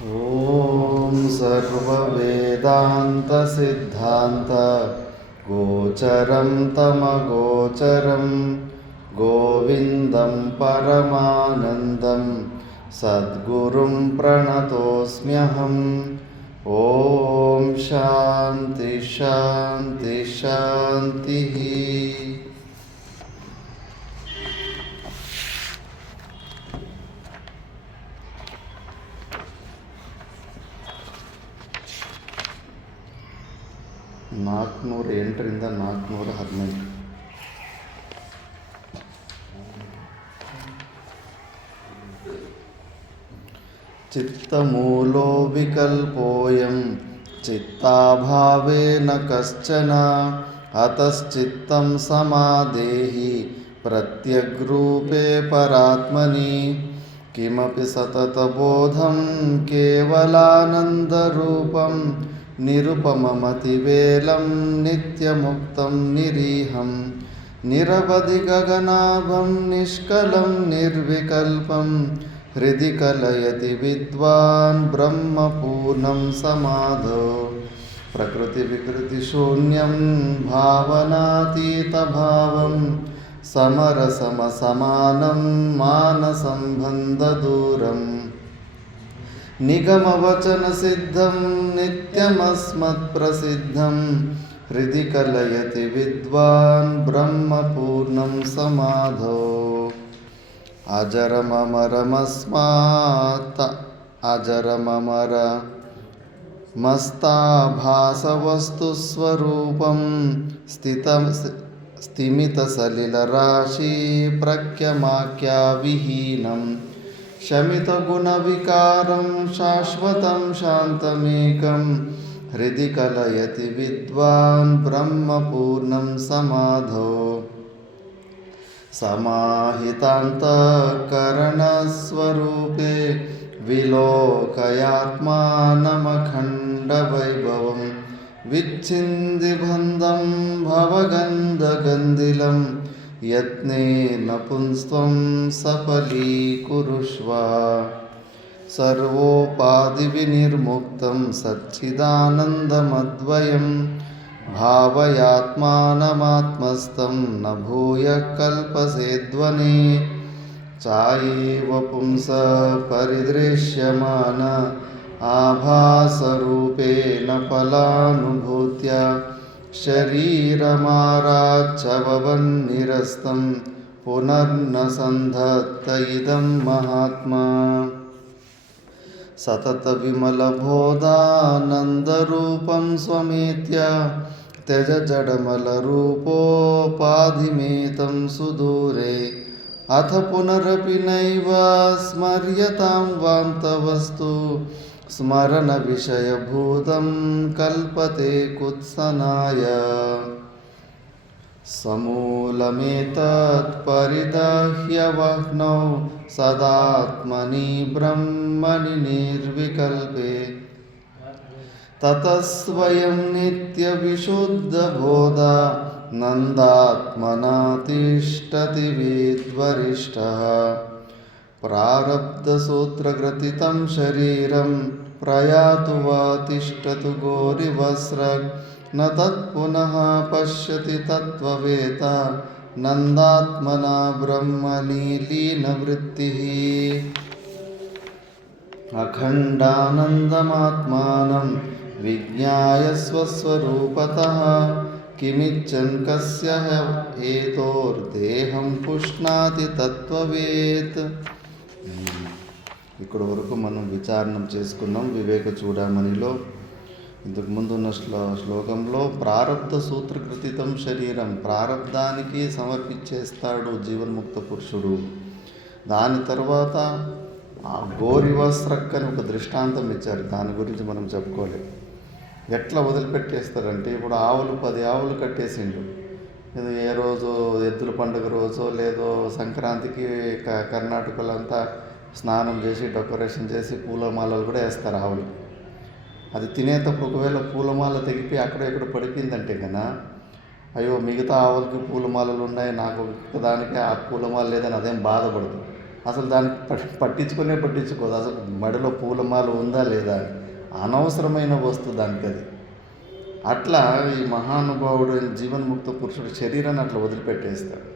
ॐ सर्ववेदान्तसिद्धान्त गोचरं तमगोचरं गोविन्दं परमानन्दं सद्गुरुं प्रणतोऽस्म्यहम्। ॐ शान्ति शान्ति शान्तिः। ನಾಲ್ಕುನೂರ 8ರಿಂದ 418. ಚಿತ್ತಮೂಲೋ ವಿಕಲ್ಪೋಯಂ ಚಿತ್ತಾಭಾವೇನ ಕಶ್ಚನ ಅತಶ್ಚಿತ್ತಂ ಸಮಾಧೇಹಿ ಪ್ರತ್ಯಗ್ರೂಪೇ ಪರಾತ್ಮನಿ ಕಿಮಪಿ ಸತತಬೋಧಂ ಕೇವಲಾನಂದರೂಪಂ ನಿರುಪಮಮತಿವೇಲಂ ನಿತ್ಯಮುಕ್ತಂ ನಿರೀಹಂ ನಿರವಧಿ ಗಗನಾಭಂ ನಿಷ್ಕಲಂ ನಿರ್ವಿಕಲ್ಪಂ ಹೃದಿ ಕಲಯತಿ ವಿದ್ವಾನ್ ಬ್ರಹ್ಮಪೂರ್ಣಂ ಸಮಾಧೋ ಪ್ರಕೃತಿ ವಿಕೃತಿ ಶೂನ್ಯಂ ಭಾವನಾತೀತಭಾವಂ ಸಮರಸಮ ಸಮಾನಂ ಮಾನಸಂಬಂಧ ದೂರಂ ನಿಗಮವಚನ ಸಿದ್ಧಂ ನಿತ್ಯಮಸ್ಮತ್ಪ್ರಸಿದ್ಧಂ ಹೃದಿ ಕಲಯತಿ ವಿದ್ವಾನ್ ಬ್ರಹ್ಮಪೂರ್ಣಂ ಸಮಾಧೋ ಅಜರಮಮರಮಸ್ಮಾತ್ ಅಜರಮಮರಮಸ್ತಾಭಾಸವಸ್ತುಸ್ವರೂಪಂ ಸ್ಥಿಮಿತಸಲಿಲರಾಶಿ ಪ್ರಖ್ಯಮಾಖ್ಯಾವಿಹೀನಂ ಶಮಿತಗುಣವಿಕಾರಂ ಶಾಶ್ವತಂ ಶಾಂತಮೇಕಂ ಹೃದಿ ಕಲಯತಿ ವಿದ್ವಾನ್ ಬ್ರಹ್ಮಪೂರ್ಣಂ ಸಮಾಧೋ ಸಮಾಹಿತಾಂತಃಕರಣಸ್ವರೂಪೇ ವಿಲೋಕಯಾತ್ಮಾನಮಖಂಡವೈಭವಂ ವಿಚ್ಛಿಂದಿ ಬಂಧಂ ಭವಗಂಧಗಂಧಿಲಂ ಯತ್ನೇನ ಪುಂಸ್ತ್ವಂ ಸಫಲೀಕುರುಷ್ವ ಸರ್ವೋಪಾಧಿವಿನಿರ್ಮುಕ್ತಂ ಸಚ್ಚಿದಾನಂದಮದ್ವಯಂ ಭಾವಯಾತ್ಮಾನಮಾತ್ಮಸ್ಥಂ ನ ಭೂಯಃ ಕಲ್ಪಸೇದ್ವನೇ ಚಾಯೇವ ಪುಂಸಃ ಪರಿದೃಶ್ಯಮಾನ ಆಭಾಸರೂಪೇಣ ಫಲಾನುಭೂತ್ಯ ಶರೀರಮಾರಾಚ್ಛವನ್ನಿರಸ್ತಂ ಪುನರ್ನ ಸಂಧತ್ತ ಇದಂ ಮಹಾತ್ಮಾ ಸತತ ವಿಮಲಬೋಧಾನಂದರೂಪಂ ಸ್ವಮೇತ್ಯ ತ್ಯಜ ಜಡಮಲರೂಪೋಪಾಧಿಮೇತಂ ಸುದೂರೆ ಅಥ ಪುನರಪಿ ನೈವ ಸ್ಮರ್ಯತಾಂ ವಾಂತವಸ್ತು ಸ್ಮರಣ ವಿಷಯಭೂತಂ ಕಲ್ಪತೆ ಕುತ್ಸನಾಯ ಸಮೂಲಮೇತತ್ ಪರಿದಹ್ಯವಹ್ನೌ ಸದಾತ್ಮನಿ ಬ್ರಹ್ಮಣಿ ನಿರ್ವಿಕಲ್ಪೆ ತತಸ್ವಯಂ ನಿತ್ಯವಿಶುದ್ಧಬೋಧ ನಂದಾತ್ಮನಾ ತಿಷ್ಠತಿ ವೇದ್ವರಿಷ್ಠಃ ಪ್ರಾರಬ್ಧಸೂತ್ರಗ್ರಥಿತಂ ಶರೀರಂ ಪ್ರಯಾತು ವಾ ತಿಷ್ಠತು ಗೋರಿವಸ್ರಗ್ ನ ತತ್ಪುನಃ ಪಶ್ಯತಿ ತತ್ವವೇತ ನಂದಾತ್ಮನಾ ಬ್ರಹ್ಮಣಿ ಲೀನವೃತ್ತಿಃ ಅಖಂಡಾನಂದಮಾತ್ಮಾನಂ ವಿಜ್ಞಾಯ ಸ್ವಸ್ವರೂಪತಃ ಕಿಮಿಚ್ಚನ್ ಕಸ್ಯ ಹೇತೋರ್ದೇಹಂ పుష్ణాతి తత్వవేత్. ఇక్కడ వరకు మనం విచారణం చేసుకున్నాం వివేక చూడమణిలో. ఇంతకు ముందు ఉన్న శ్లోకంలో ప్రారబ్ధ సూత్రకృతితం శరీరం, ప్రారబ్ధానికి సమర్పించేస్తాడు జీవన్ముక్త పురుషుడు. దాని తర్వాత గోరివస్రక్ అని ఒక దృష్టాంతం ఇచ్చారు. దాని గురించి మనం చెప్పుకోలేదు. ఎట్లా వదిలిపెట్టేస్తారంటే, ఇప్పుడు 10 ఆవులు కట్టేసిండు. ఇది ఏ రోజు ఎద్దుల పండుగ రోజో లేదో సంక్రాంతికి కర్ణాటకలో అంతా స్నానం చేసి డెకరేషన్ చేసి పూలమాలలు కూడా వేస్తారు ఆవులు. అది తినేటప్పుడు ఒకవేళ పూలమాల తెగిపి అక్కడ ఇక్కడ పడిపోయిందంటే కన్నా అయ్యో మిగతా ఆవులకి పూలమాలలు ఉన్నాయి, నాకు దానికి ఆ పూలమాల లేదని అదేం బాధపడదు. అసలు దానికి పట్టించుకోదు. అసలు మెడలో పూలమాల ఉందా లేదా అని. అనవసరమైన వస్తువు దానికి అది. అట్లా ఈ మహానుభావుడు జీవన్ముక్త పురుషుడు శరీరాన్ని అట్లా వదిలిపెట్టేస్తాడు.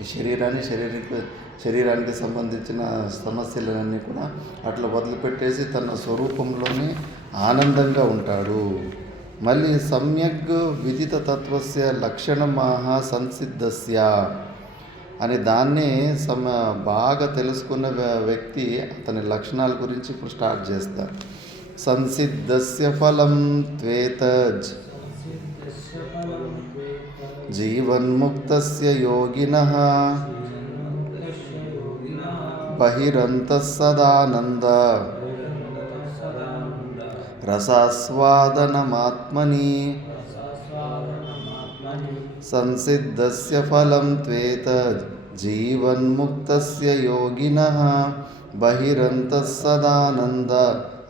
ఈ శరీరానికి సంబంధించిన సమస్యలన్నీ కూడా అట్లా వదిలిపెట్టేసి తన స్వరూపంలోనే ఆనందంగా ఉంటాడు. మళ్ళీ సమ్యగ్ విదిత తత్వస్య లక్షణమాహ సంసిద్ధస్య అని దాన్ని బాగా తెలుసుకున్న వ్యక్తి అతని లక్షణాల గురించి ఇప్పుడు స్టార్ట్ చేస్తారు. సంసిద్ధస్య ఫలం త్వేతజ్ జీవన్ముక్తస్య యోగినః బహిరంతః సదానంద రసాస్వాదనమాత్మని. సంసిద్ధస్య ఫలం త్వేతజ్ జీవన్ముక్తస్య యోగినః బహిరంతః సదానంద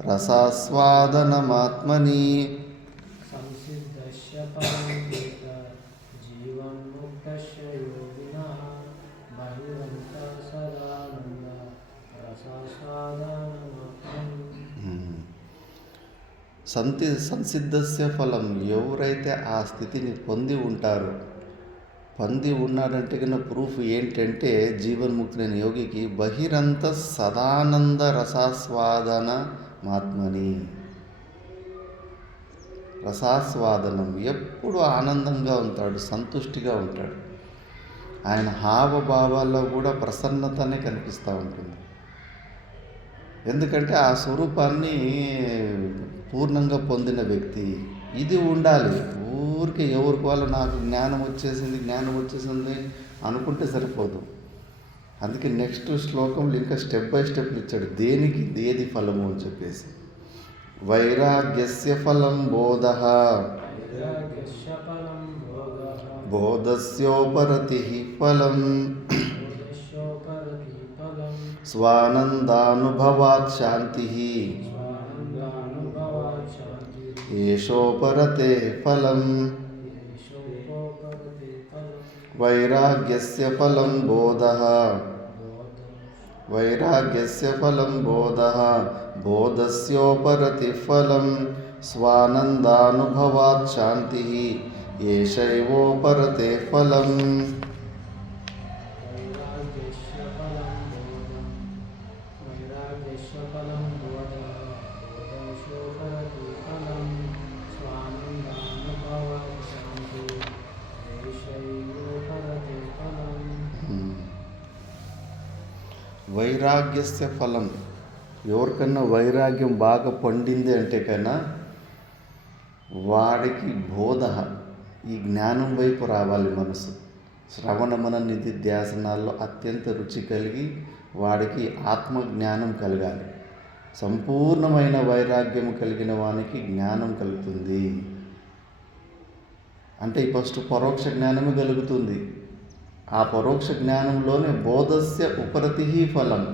రసాస్వాదనమాత్మని. సంసిద్ధస్య ఫలం, ఎవరైతే ఆ స్థితిని పొంది ఉంటారో, పొంది ఉన్నాడంటే కన్నా ప్రూఫ్ ఏంటంటే జీవన్ముక్తులైన యోగికి బహిరంత సదానంద రసాస్వాదన మాత్మని. రసాస్వాదనం, ఎప్పుడు ఆనందంగా ఉంటాడు, సంతుష్టిగా ఉంటాడు. ఆయన హావభావాల్లో కూడా ప్రసన్నతనే కనిపిస్తూ ఉంటుంది. ఎందుకంటే ఆ స్వరూపాన్ని పూర్ణంగా పొందిన వ్యక్తి. ఇది ఉండాలి. ఊరికే ఎవరికి వాళ్ళు నాకు జ్ఞానం వచ్చేసింది అనుకుంటే సరిపోదు. అందుకే నెక్స్ట్ శ్లోకంలో ఇంకా స్టెప్ బై స్టెప్ ఇచ్చాడు, దేనికి ఏది ఫలము అని చెప్పేసి. వైరాగ్యస్య ఫలం బోధః బోధస్యోపరతి ఫలం స్వానందానుభవాత్ శాంతి ఏషోపరతే ఫలం. వైరాగ్యస్య ఫలం బోధః బోధస్యోపరతి ఫలం స్వానందానుభవాత్ శాంతి ఏషైవోపరతే ఫలం. వైరాగ్యస్య ఫలం, ఎవరికన్నా వైరాగ్యం బాగా పండింది అంటే కన్నా వాడికి బోధ, ఈ జ్ఞానం వైపు రావాలి మనసు. శ్రవణ మన నిధి ధ్యాసనాల్లో అత్యంత రుచి కలిగి వాడికి ఆత్మజ్ఞానం కలగాలి. సంపూర్ణమైన వైరాగ్యం కలిగిన వానికి జ్ఞానం కలుగుతుంది. అంటే ఫస్ట్ పరోక్ష జ్ఞానమే కలుగుతుంది. ఆ పరోక్ష జ్ఞానంలోనే బోధస్య ఉపరతి ఫలం.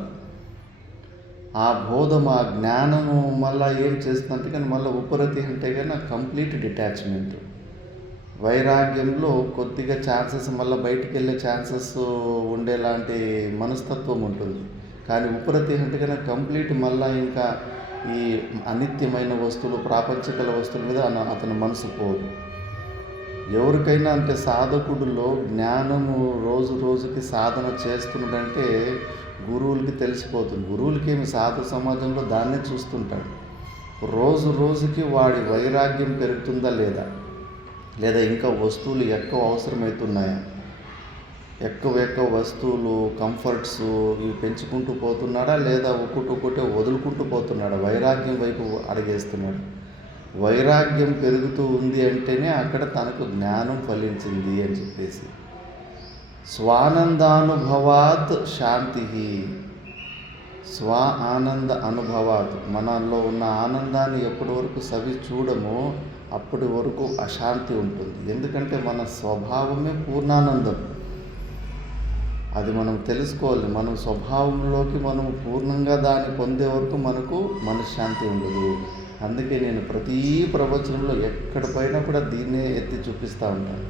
ఆ బోధం, ఆ జ్ఞానము మళ్ళీ ఏం చేస్తుందంటే కానీ మళ్ళీ ఉపరతి అంటే కానీ కంప్లీట్ డిటాచ్మెంట్. వైరాగ్యంలో కొద్దిగా ఛాన్సెస్ మళ్ళీ బయటికి వెళ్ళే ఛాన్సెస్ ఉండేలాంటి మనస్తత్వం ఉంటుంది. కానీ ఉపరతి అంటే కానీ కంప్లీట్ మళ్ళీ ఇంకా ఈ అనిత్యమైన వస్తువులు, ప్రాపంచికల వస్తువుల మీద అతని మనసు పోదు. ఎవరికైనా అంటే సాధకుడిలో జ్ఞానము రోజు రోజుకి సాధన చేస్తున్నాడంటే గురువులకి తెలిసిపోతుంది. గురువులకి ఏమి సాధు సమాజంలో దాన్నే చూస్తుంటాడు. రోజు రోజుకి వాడి వైరాగ్యం పెరుగుతుందా లేదా ఇంకా వస్తువులు ఎక్కువ అవసరమవుతున్నాయా, ఎక్కువ వస్తువులు, కంఫర్ట్స్ ఇవి పెంచుకుంటూ పోతున్నాడా లేదా ఒక్కొక్కటే వదులుకుంటూ పోతున్నాడా, వైరాగ్యం వైపు అడిగేస్తున్నాడు. వైరాగ్యం పెరుగుతూ ఉంది అంటేనే అక్కడ తనకు జ్ఞానం ఫలించింది అని చెప్పేసి. స్వానందానుభవాత్ శాంతి, స్వ ఆనంద అనుభవాత్, మనలో ఉన్న ఆనందాన్ని ఎప్పటి వరకు సవి చూడమో అప్పటి వరకు అశాంతి ఉంటుంది. ఎందుకంటే మన స్వభావమే పూర్ణానందం. అది మనం తెలుసుకోవాలి. మనం స్వభావంలోకి మనం పూర్ణంగా దాన్ని పొందే వరకు మనకు మనశ్శాంతి ఉండదు. అందుకే నేను ప్రతి ప్రవచనంలో ఎక్కడ పైన కూడా దీన్నే ఎత్తి చూపిస్తూ ఉంటాను.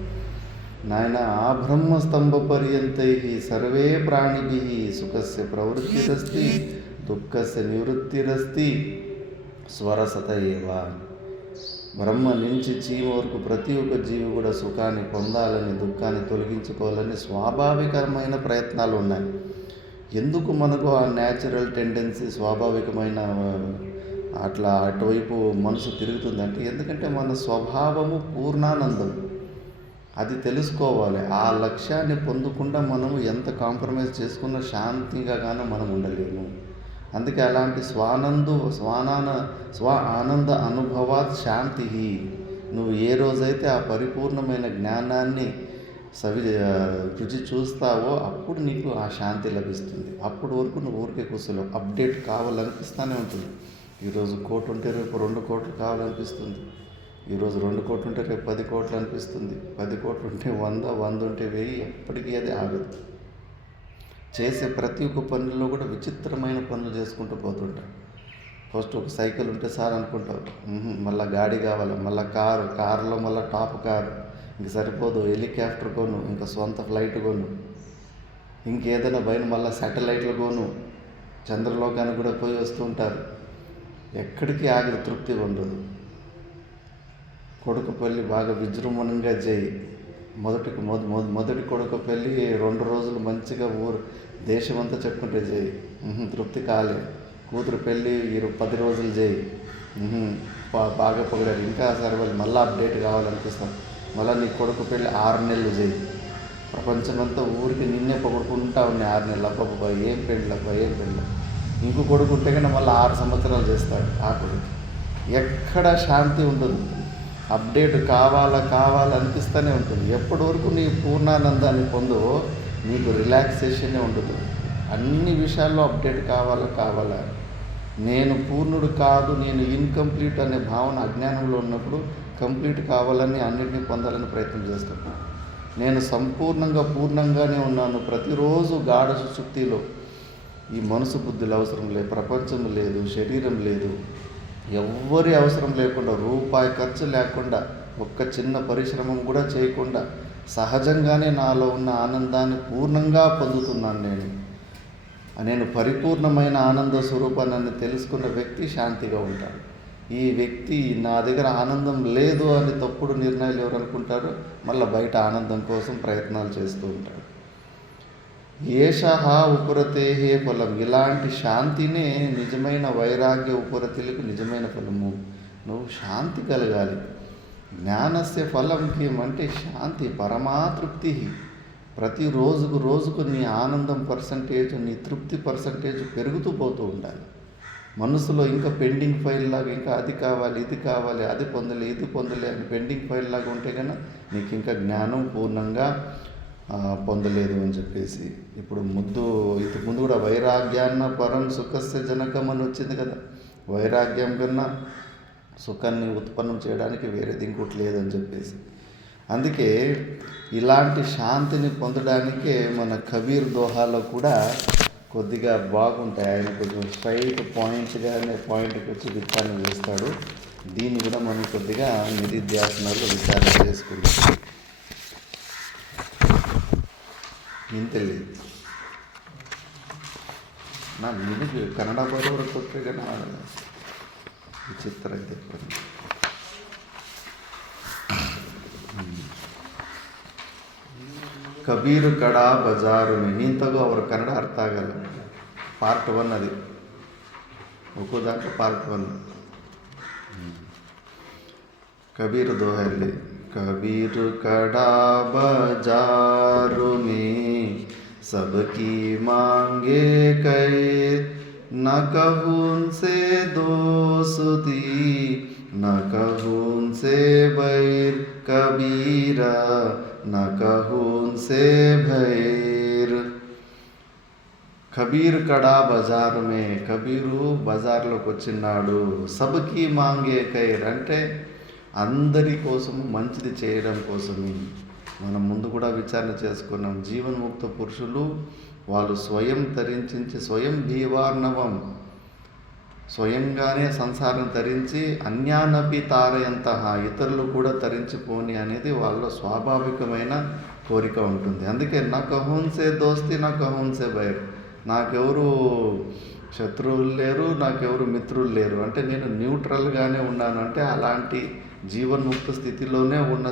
నాయన ఆ బ్రహ్మస్తంభ పర్యంతై సర్వే ప్రాణిభి సుఖస్య ప్రవృత్తిరస్తి దుఃఖస్య నివృత్తిరస్తి స్వరసత ఏవ. బ్రహ్మ నుంచి చీమ వరకు ప్రతి ఒక్క జీవి కూడా సుఖాన్ని పొందాలని, దుఃఖాన్ని తొలగించుకోవాలని స్వాభావికమైన ప్రయత్నాలు ఉన్నాయి. ఎందుకు మనకు ఆ న్యాచురల్ టెండెన్సీ, స్వాభావికమైన అట్లా అటువైపు మనసు తిరుగుతుందంటే, ఎందుకంటే మన స్వభావము పూర్ణానందం. అది తెలుసుకోవాలి. ఆ లక్ష్యాన్ని పొందకుండా మనము ఎంత కాంప్రమైజ్ చేసుకున్నా శాంతిగా కానీ మనం ఉండలేము. అందుకే అలాంటి స్వ ఆనంద అనుభవాత్ శాంతి. నువ్వు ఏ రోజైతే ఆ పరిపూర్ణమైన జ్ఞానాన్ని రుచి చూస్తావో అప్పుడు నీకు ఆ శాంతి లభిస్తుంది. అప్పటి వరకు నువ్వు ఊరికే కూర్చోలో అప్డేట్ కావాలనిపిస్తూనే ఉంటుంది. ఈరోజు 1 కోటి ఉంటే రేపు 2 కోట్లు కావాలనిపిస్తుంది. ఈరోజు 2 కోట్లు ఉంటే రేపు 10 కోట్లు అనిపిస్తుంది. 10 కోట్లు ఉంటే 100, 100 ఉంటే 1000. ఎప్పటికీ అది ఆగదు. చేసే ప్రతి ఒక్క పనుల్లో కూడా విచిత్రమైన పనులు చేసుకుంటూ పోతుంటాం. ఫస్ట్ ఒక సైకిల్ ఉంటే సార్ అనుకుంటావు, మళ్ళీ గాడి కావాలి, మళ్ళీ కారులో మళ్ళీ టాప్ కారు, ఇంక సరిపోదు హెలికాప్టర్ కొను, ఇంకా సొంత ఫ్లైట్ కొను, ఇంకేదైనా పైన మళ్ళీ శాటిలైట్లు కొను, చంద్రలోకానికి కూడా పోయి వస్తూ ఉంటారు. ఎక్కడికి ఆగదు, తృప్తి ఉండదు. కొడుకు పెళ్ళి బాగా విజృంభణంగా చేయి. మొదటి కొడుకు పెళ్ళి 2 రోజులు మంచిగా దేశమంతా చెప్పుకుంటే చేయి, తృప్తి కాలే. కూతురు పెళ్ళి 10 రోజులు చేయి, బాగా పొగిడారు, ఇంకా సరిపోయి మళ్ళీ అప్డేట్ కావాలనిపిస్తాం. మళ్ళీ నీ కొడుకు పెళ్ళి 6 నెలలు చేయి. ప్రపంచమంతా ఊరికి నిన్నే పొగుడుకుంటా ఉన్నాయి 6 నెలలు. అబ్బా ఏం పెళ్ళి. ఇంకో కొడుకు ఉంటే కన్నా మళ్ళీ 6 సంవత్సరాలు చేస్తాడు ఆ కొడుకు. ఎక్కడ శాంతి ఉండదు. అప్డేట్ కావాలనిపిస్తూనే ఉంటుంది. ఎప్పటి వరకు నీ పూర్ణానందాన్ని పొందువో నీకు రిలాక్సేషనే ఉండదు. అన్ని విషయాల్లో అప్డేట్ కావాలా. నేను పూర్ణుడు కాదు, నేను ఇన్కంప్లీట్ అనే భావన అజ్ఞానంలో ఉన్నప్పుడు కంప్లీట్ కావాలని అన్నిటినీ పొందాలని ప్రయత్నం చేస్తాను. నేను పూర్ణంగానే ఉన్నాను. ప్రతిరోజు గాఢ సుషుప్తిలో ఈ మనసు బుద్ధులు అవసరం లేదు, ప్రపంచం లేదు, శరీరం లేదు, ఎవ్వరి అవసరం లేకుండా, రూపాయి ఖర్చు లేకుండా, ఒక్క చిన్న పరిశ్రమం కూడా చేయకుండా సహజంగానే నాలో ఉన్న ఆనందాన్ని పూర్ణంగా పొందుతున్నాను. నేను పరిపూర్ణమైన ఆనంద స్వరూపాన్ని తెలుసుకున్న వ్యక్తి శాంతిగా ఉంటాడు. ఈ వ్యక్తి నా దగ్గర ఆనందం లేదు అని తప్పుడు నిర్ణయాలు ఎవరు అనుకుంటారో మళ్ళీ బయట ఆనందం కోసం ప్రయత్నాలు చేస్తూ ఉంటాడు. ఏషః ఉపరతేహే ఫలం. ఇలాంటి శాంతినే నిజమైన వైరాగ్య ఉపరతులకు నిజమైన ఫలము. నువ్వు శాంతి కలగాలి. జ్ఞానస్య ఫలం అంటే శాంతి, పరమాతృప్తి. ప్రతి రోజుకు నీ ఆనందం పర్సంటేజ్, నీ తృప్తి పర్సంటేజ్ పెరుగుతూ పోతూ ఉండాలి. మనసులో ఇంకా పెండింగ్ ఫైల్ లాగా, ఇంకా అది కావాలి, ఇది కావాలి, అది పొందలే అని పెండింగ్ ఫైల్ లాగా ఉంటే కన్నా నీకు ఇంకా జ్ఞానం పూర్ణంగా పొందలేదు అని చెప్పేసి. ఇప్పుడు ముందు కూడా వైరాగ్యాన్న పరం సుఖస్య జనకం అని వచ్చింది కదా. వైరాగ్యం కన్నా సుఖాన్ని ఉత్పన్నం చేయడానికి వేరేది ఇంకోటి లేదని చెప్పేసి. అందుకే ఇలాంటి శాంతిని పొందడానికే మన కబీర్ దోహాలో కూడా కొద్దిగా బాగుంటాయి. ఆయన కొంచెం స్ట్రైట్ పాయింట్కి వచ్చి విచారణ చేస్తాడు. దీన్ని కూడా మనం కొద్దిగా నిధిధ్యాసనాలు విచారణ చేసుకుంటాం. ಇಂತಲ್ಲಿ ನಾನು ನಿನಗೆ ಕನ್ನಡ ಬರೋರು ಕೊಟ್ಟರೆ ನಾನು ವಿಚಿತ್ರ ಇದೆ. ಕಬೀರ್ ಕಡಾ ಬಜಾರು ನೀನು ತಗೋ, ಅವ್ರ ಕನ್ನಡ ಅರ್ಥ ಆಗಲ್ಲ. ಪಾರ್ಟ್ 1 ಅದು ಒಕ್ಕೋದಾಕ ಪಾರ್ಟ್ 1. ಕಬೀರ್ ದೋಹೆಯಲ್ಲಿ कबीर कड़ा बाजारों में सबकी मांगे कहे, न कहूँ से दोस्ती न कहूँ से बैर, कबीरा न कहूँ से भैर. కబీర్ కడా బజారు మే, కబీరు బజార్లోకి వచ్చినాడు. సబ్కి మాంగే కైర్ అంటే అందరి కోసము మంచిది చేయడం కోసమే. మనం ముందు కూడా విచారణ చేసుకున్నాం. జీవన్ముక్త పురుషులు వాళ్ళు స్వయం తరించి స్వయం భీవార్ణవం, స్వయంగానే సంసారం తరించి అన్యానపి తారయంత, ఇతరులు కూడా తరించిపోని అనేది వాళ్ళ స్వాభావికమైన కోరిక ఉంటుంది. అందుకే నా కహూన్సే దోస్తి నా కహూన్సే బైర్, నాకెవరు శత్రువులు లేరు, నాకెవరు మిత్రులు లేరు, అంటే నేను న్యూట్రల్గానే ఉన్నాను, అంటే అలాంటి జీవన్ముక్త స్థితిలోనే ఉన్న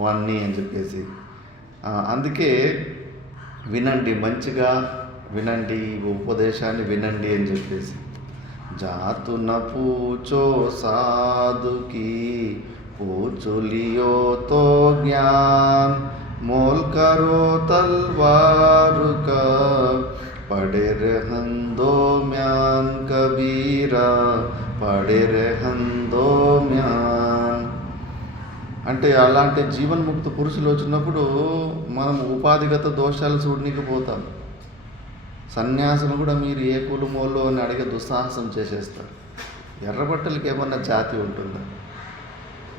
వాణ్ణి అని చెప్పేసి. అందుకే వినండి, మంచిగా వినండి, ఈ ఉపదేశాన్ని వినండి అని చెప్పేసి. జాతున పూచో సాధుకి పూచులియో తో జ్ఞాన్, मोल करो तलवार का पड़े रहन दो म्यान, कबीरा पड़े रहन दो म्यान. అంటే అలాంటి జీవన్ముక్త పురుషులు వచ్చినప్పుడు మనం ఉపాధిగత దోషాలు చూడనీకి పోతాం. సన్యాసులు కూడా మీరు ఏ కులమోళ్ళు అని అడిగే దుస్సాహసం చేసేస్తారు. ఎర్రబట్టలకి ఏమన్నా జాతి ఉంటుందా?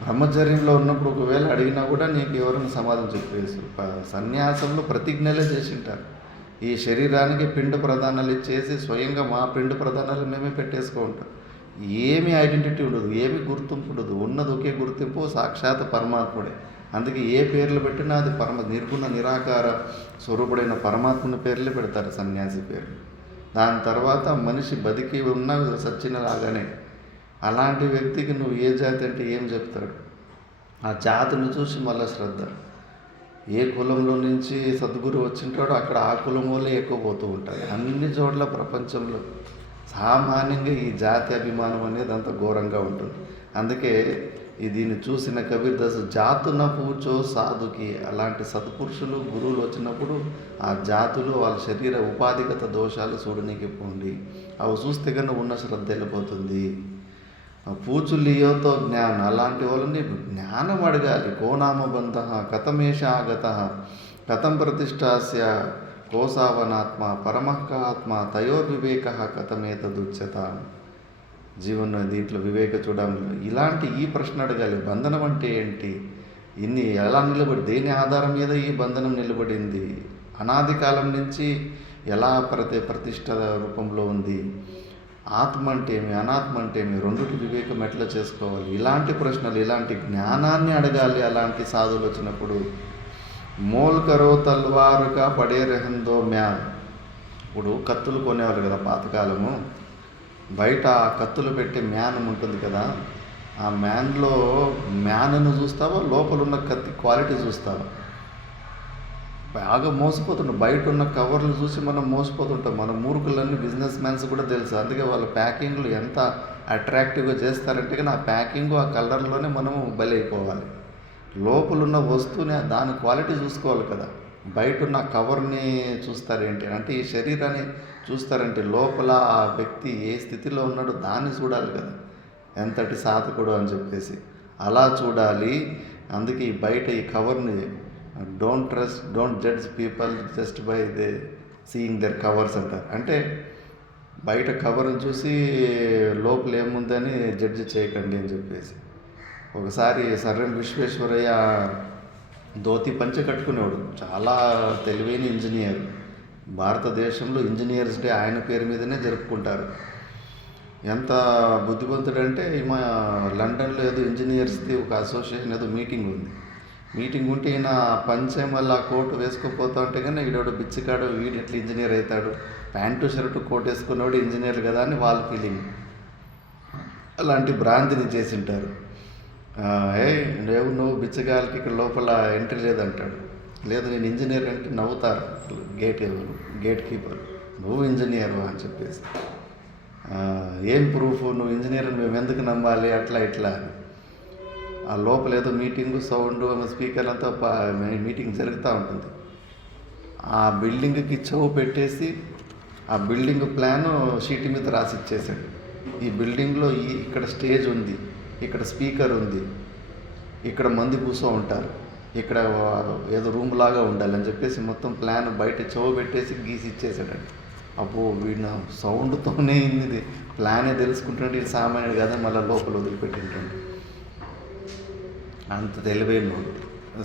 బ్రహ్మచర్యంలో ఉన్నప్పుడు ఒకవేళ అడిగినా కూడా నీకు ఎవరైనా సమాధానం చెప్పేసి. సన్యాసంలో ప్రతిజ్ఞలే చేసింటారు, ఈ శరీరానికి పిండ ప్రదానాలు ఇచ్చేసి స్వయంగా మా పిండ ప్రదానాలు మేమే పెట్టేసుకుంటాం. ఏమి ఐడెంటిటీ ఉండదు, ఏమి గుర్తింపు ఉండదు. ఉన్నది ఒకే గుర్తింపు, సాక్షాత్ పరమాత్ముడే. అందుకే ఏ పేర్లు పెట్టినా అది నిర్గుణ నిరాకార స్వరూపుడైన పరమాత్మని పేర్లే పెడతారు, సన్యాసి పేర్లు. దాని తర్వాత మనిషి బతికి ఉన్న సచ్చినలాగానే. అలాంటి వ్యక్తికి నువ్వు ఏ జాతి అంటే ఏం చెప్తాడు? ఆ జాతిని చూసి మళ్ళీ శ్రద్ధ. ఏ కులంలో నుంచి సద్గురు వచ్చింటాడో అక్కడ ఆ కులం వాళ్ళే ఎక్కువ పోతూ ఉంటుంది. అన్ని చోట్ల ప్రపంచంలో సామాన్యంగా ఈ జాతి అభిమానం అనేది అంత ఘోరంగా ఉంటుంది. అందుకే దీన్ని చూసిన కబీర్ దాస్ జాతున పూచో సాధుకి, అలాంటి సత్పురుషులు గురువులు వచ్చినప్పుడు ఆ జాతులు వాళ్ళ శరీర ఉపాధిగత దోషాలు చూడనీకి పోండి. అవి చూస్తే కన్నా ఉన్న శ్రద్ధ వెళ్ళిపోతుంది. పూచులియోతో జ్ఞానం, అలాంటి వాళ్ళని జ్ఞానం అడగాలి. కోనామబంధ కథమేష ఆగత కథం ప్రతిష్టాస్య కోసావనాత్మ పరమః ఆత్మ తయోర్వివేక కథమేతదుచ్యత. జీవన దీంట్లో వివేక చూడంలో ఇలాంటి ఈ ప్రశ్న అడగాలి. బంధనం అంటే ఏంటి? ఇన్ని ఎలా నిలబడి, దేని ఆధారం మీద ఈ బంధనం నిలబడింది? అనాది కాలం నుంచి ఎలా ప్రతిష్ట రూపంలో ఉంది? ఆత్మ అంటే ఏమి, అనాత్మ అంటే ఏమి, రెండుటి వివేకం ఎట్లా చేసుకోవాలి? ఇలాంటి ప్రశ్నలు, ఇలాంటి జ్ఞానాన్ని అడగాలి అలాంటి సాధువులు వచ్చినప్పుడు. మోల్ కరో తల్వారుగా పడే రెహందో మ్యాన్. ఇప్పుడు కత్తులు కొనేవారు కదా పాతకాలము, బయట కత్తులు పెట్టే మ్యాన్ ఉంటుంది కదా, ఆ మ్యాన్లో మ్యాన్ను చూస్తావా, లోపల ఉన్న కత్తి క్వాలిటీ చూస్తావా? బాగా మోసపోతుంటాం. బయట ఉన్న కవర్లు చూసి మనం మోసపోతుంటాం. మన మూర్ఖులన్నీ బిజినెస్ మ్యాన్స్ కూడా తెలుసు. అందుకే వాళ్ళ ప్యాకింగ్లు ఎంత అట్రాక్టివ్గా చేస్తారంటే కానీ ఆ ప్యాకింగ్, ఆ కలర్లోనే మనము బలైపోవాలి. లోపల ఉన్న వస్తువుని దాని క్వాలిటీ చూసుకోవాలి కదా. బయట ఉన్న కవర్ని చూస్తారేంటి అంటే, ఈ శరీరాన్ని చూస్తారంటే లోపల ఆ వ్యక్తి ఏ స్థితిలో ఉన్నాడో దాన్ని చూడాలి కదా, ఎంతటి సాధకుడు అని చెప్పేసి అలా చూడాలి. అందుకే ఈ బయట ఈ కవర్ని don't judge people just by seeing their covers అంటారు. అంటే బయట కవర్ని చూసి లోపల ఏముందని జడ్జి చేయకండి అని చెప్పేసి. ఒకసారి సర్ఎం విశ్వేశ్వరయ్య ధోతి పంచ కట్టుకునేవాడు, చాలా తెలివైన ఇంజనీర్. భారతదేశంలో ఇంజనీర్స్ డే ఆయన పేరు మీదనే జరుపుకుంటారు. ఎంత బుద్ధిమంతుడంటే, మా లండన్లో ఏదో ఇంజనీర్స్ది ఒక అసోసియేషన్ ఏదో మీటింగ్ ఉంటే ఈయన పంచే మళ్ళీ ఆ కోటు వేసుకోపోతా ఉంటే కానీ వీడోడు బిచ్చికాడు, వీడు ఎట్లా ఇంజనీర్ అవుతాడు, ప్యాంటు షర్టు కోట్ వేసుకున్నవాడు ఇంజనీర్ కదా అని వాళ్ళ ఫీలింగ్. అలాంటి భ్రాంతిని చేసింటారు. నువ్వు బిచ్చగాలకి ఇక్కడ లోపల ఎంట్రీ లేదంటాడు. లేదు నేను ఇంజనీర్ అంటే నవ్వుతారు గేట్ కీపర్, నువ్వు ఇంజనీర్ అని చెప్పేసి. ఏం ప్రూఫ్, నువ్వు ఇంజనీర్ మేము ఎందుకు నమ్మాలి, అట్లా ఇట్లా అని. ఆ లోపల ఏదో మీటింగు, సౌండ్, స్పీకర్ అంతా మీటింగ్ జరుగుతూ ఉంటుంది. ఆ బిల్డింగ్కి చెవు పెట్టేసి ఆ బిల్డింగ్ ప్లాను షీట్ మీద రాసి ఇచ్చేసాడు. ఈ బిల్డింగ్లో ఇక్కడ స్టేజ్ ఉంది, ఇక్కడ స్పీకర్ ఉంది, ఇక్కడ మంది కూర్చో ఉంటారు, ఇక్కడ ఏదో రూమ్ లాగా ఉండాలని చెప్పేసి మొత్తం ప్లాన్ బయట చెవు పెట్టేసి గీసి ఇచ్చేసాడండి. అప్పుడు వీడిన సౌండ్తోనే ఇది ప్లానే తెలుసుకుంటుంటే ఇది సామాన్యుడు కదా, మళ్ళీ లోపల వదిలిపెట్టింటండి. అంత తెలివైన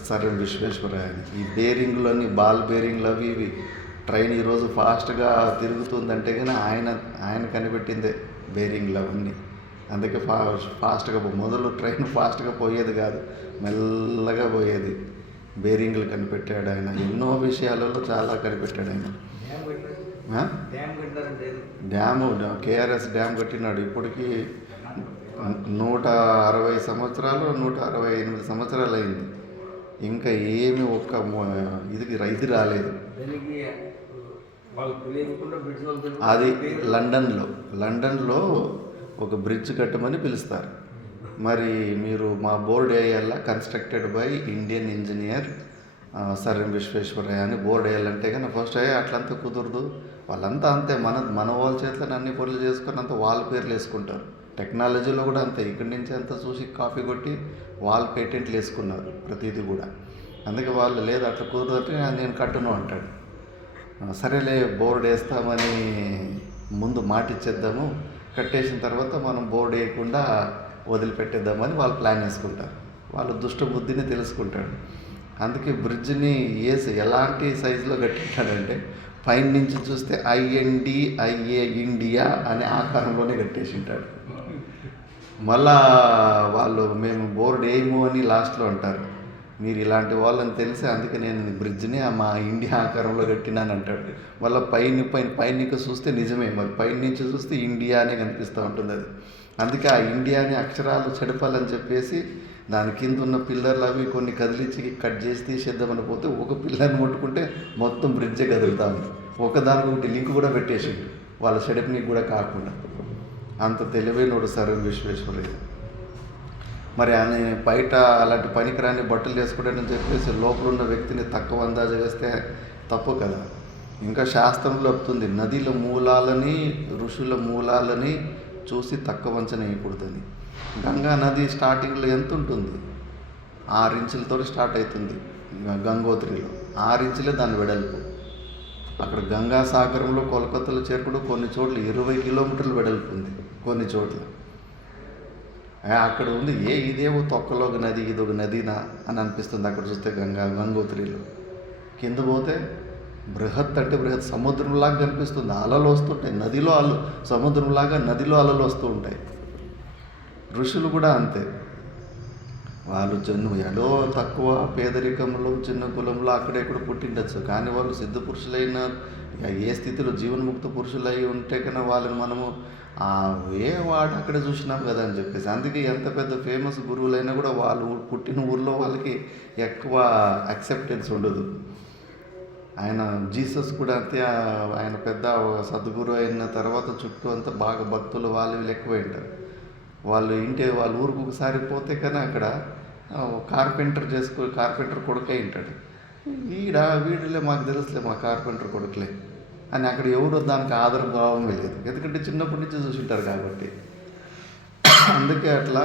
సరే విశ్వేశ్వరయ్య. ఈ బేరింగ్లోని బాల్ బేరింగ్లు అవి ఇవి ట్రైన్ ఈరోజు ఫాస్ట్గా తిరుగుతుందంటే కానీ ఆయన కనిపెట్టిందే బేరింగ్లు అవన్నీ. అందుకే ఫాస్ట్గా మొదలు ట్రైన్ ఫాస్ట్గా పోయేది కాదు, మెల్లగా పోయేది. బేరింగ్లు కనిపెట్టాడు ఆయన, ఎన్నో విషయాలలో చాలా కనిపెట్టాడు ఆయన. డ్యాము కేఆర్ఎస్ డ్యామ్ కట్టినాడు. ఇప్పటికీ 160 సంవత్సరాలు 168 సంవత్సరాలు అయింది. ఇంకా ఏమి ఒక్క ఇది రాలేదు. అది లండన్లో ఒక బ్రిడ్జ్ కట్టమని పిలుస్తారు. మరి మీరు మా బోర్డు వేయాలా, constructed by Indian engineer sir Visvesvaraya అని బోర్డు వేయాలంటే కానీ ఫస్ట్ అట్లంతా కుదరదు. వాళ్ళంతా అంతే, మన వాళ్ళ చేతిలో అన్ని పనులు చేసుకొని అంతా వాళ్ళ పేర్లు వేసుకుంటారు. టెక్నాలజీలో కూడా అంతే, ఇక్కడి నుంచి అంతా చూసి కాపీ కొట్టి వాళ్ళు పేటెంట్లు వేసుకున్నారు ప్రతిదీ కూడా. అందుకే వాళ్ళు లేదు అట్లా కుదరదంటే నేను కట్టును అంటాడు. సరేలే బోర్డు వేస్తామని ముందు మాట ఇచ్చేద్దాము, కట్టేసిన తర్వాత మనం బోర్డు వేయకుండా వదిలిపెట్టేద్దామని వాళ్ళు ప్లాన్ వేసుకుంటారు. వాళ్ళు దుష్ట బుద్ధిని తెలుసుకుంటాడు. అందుకే బ్రిడ్జ్ని ఎలాంటి సైజులో కట్టింటాడంటే పైన నుంచి చూస్తే INDIA ఇండియా అనే ఆకారంలోనే కట్టేసి ఉంటాడు. మళ్ళా వాళ్ళు మేము బోర్డు వేయము అని లాస్ట్లో అంటారు. మీరు ఇలాంటి వాళ్ళని తెలిసి అందుకే నేను బ్రిడ్జ్ని మా ఇండియా ఆకారంలో కట్టినాను అంటాడు. మళ్ళీ పైన చూస్తే నిజమే, మరి పైన నుంచి చూస్తే ఇండియా అనే కనిపిస్తూ ఉంటుంది అది. అందుకే ఆ ఇండియాని అక్షరాలు చెడపాలని చెప్పేసి దాని కింద ఉన్న పిల్లర్లు అవి కొన్ని కదిలించి కట్ చేసి తీసేద్దామని పోతే ఒక పిల్లర్ని ముట్టుకుంటే మొత్తం బ్రిడ్జే కదులుతా ఉంది. ఒకదానికి ఒకటి లింక్ కూడా పెట్టేసిండు వాళ్ళ చెడపనికి కూడా కాకుండా. అంత తెలివైనోడు సర్ విశ్వేశ్వరయ్య. మరి ఆయన బయట అలాంటి పనికిరాని బట్టలు వేసుకుంటాడని చెప్పేసి లోపల ఉన్న వ్యక్తిని తక్కువ అందాజ వేస్తే తప్పు కదా. ఇంకా శాస్త్రంలో చెప్తుంది, నదిల మూలాలని ఋషుల మూలాలని చూసి తక్కువ అంచనా వేయకూడదని. గంగా నది స్టార్టింగ్లో ఎంత ఉంటుంది? 6 ఇంచులతో స్టార్ట్ అవుతుంది గంగోత్రిలో. 6 ఇంచులే దాని వెడల్పు. అక్కడ గంగా సాగరంలో కోల్కతాలో చేరుకుంటూ కొన్ని చోట్ల 20 కిలోమీటర్లు వెడల్పు ఉంది కొన్ని చోట్ల. అక్కడ ఉంది ఇదేమో తొక్కలో ఒక నది, ఇది ఒక నదినా అని అనిపిస్తుంది అక్కడ చూస్తే గంగోత్రిలో. కింద పోతే బృహత్ అంటే బృహత్ సముద్రంలాగా కనిపిస్తుంది. అలలు వస్తుంటాయి నదిలో, సముద్రంలాగా నదిలో అలలు వస్తూ ఉంటాయి. ఋషులు కూడా అంతే, వాళ్ళు ఏదో తక్కువ పేదరికంలో చిన్న కులంలో అక్కడెక్కడ పుట్టిండొచ్చు, కానీ వాళ్ళు సిద్ధ పురుషులైన ఏ స్థితిలో జీవన్ముక్త పురుషులు అయి ఉంటే కన్నా వాళ్ళని మనము వాడు అక్కడ చూసినాం కదా అని చెప్పేసి. అందుకే ఎంత పెద్ద ఫేమస్ గురువులైనా కూడా వాళ్ళు పుట్టిన ఊర్లో వాళ్ళకి ఎక్కువ యాక్సెప్టెన్స్ ఉండదు. ఆయన జీసస్ కూడా అంతే, ఆయన పెద్ద సద్గురు అయిన తర్వాత చుట్టూ అంతా బాగా భక్తులు వాళ్ళు ఎక్కువ ఉంటారు. వాళ్ళ ఊరికి ఒకసారి పోతే కానీ అక్కడ కార్పెంటర్ కొడుకే ఉంటాడు. వీడులే మాకు తెలుసులే మా కార్పెంటర్ కొడుకులే అని అక్కడ ఎవరు దానికి ఆదరభావమే లేదు, ఎందుకంటే చిన్నప్పటి నుంచి చూసింటారు కాబట్టి. అందుకే అట్లా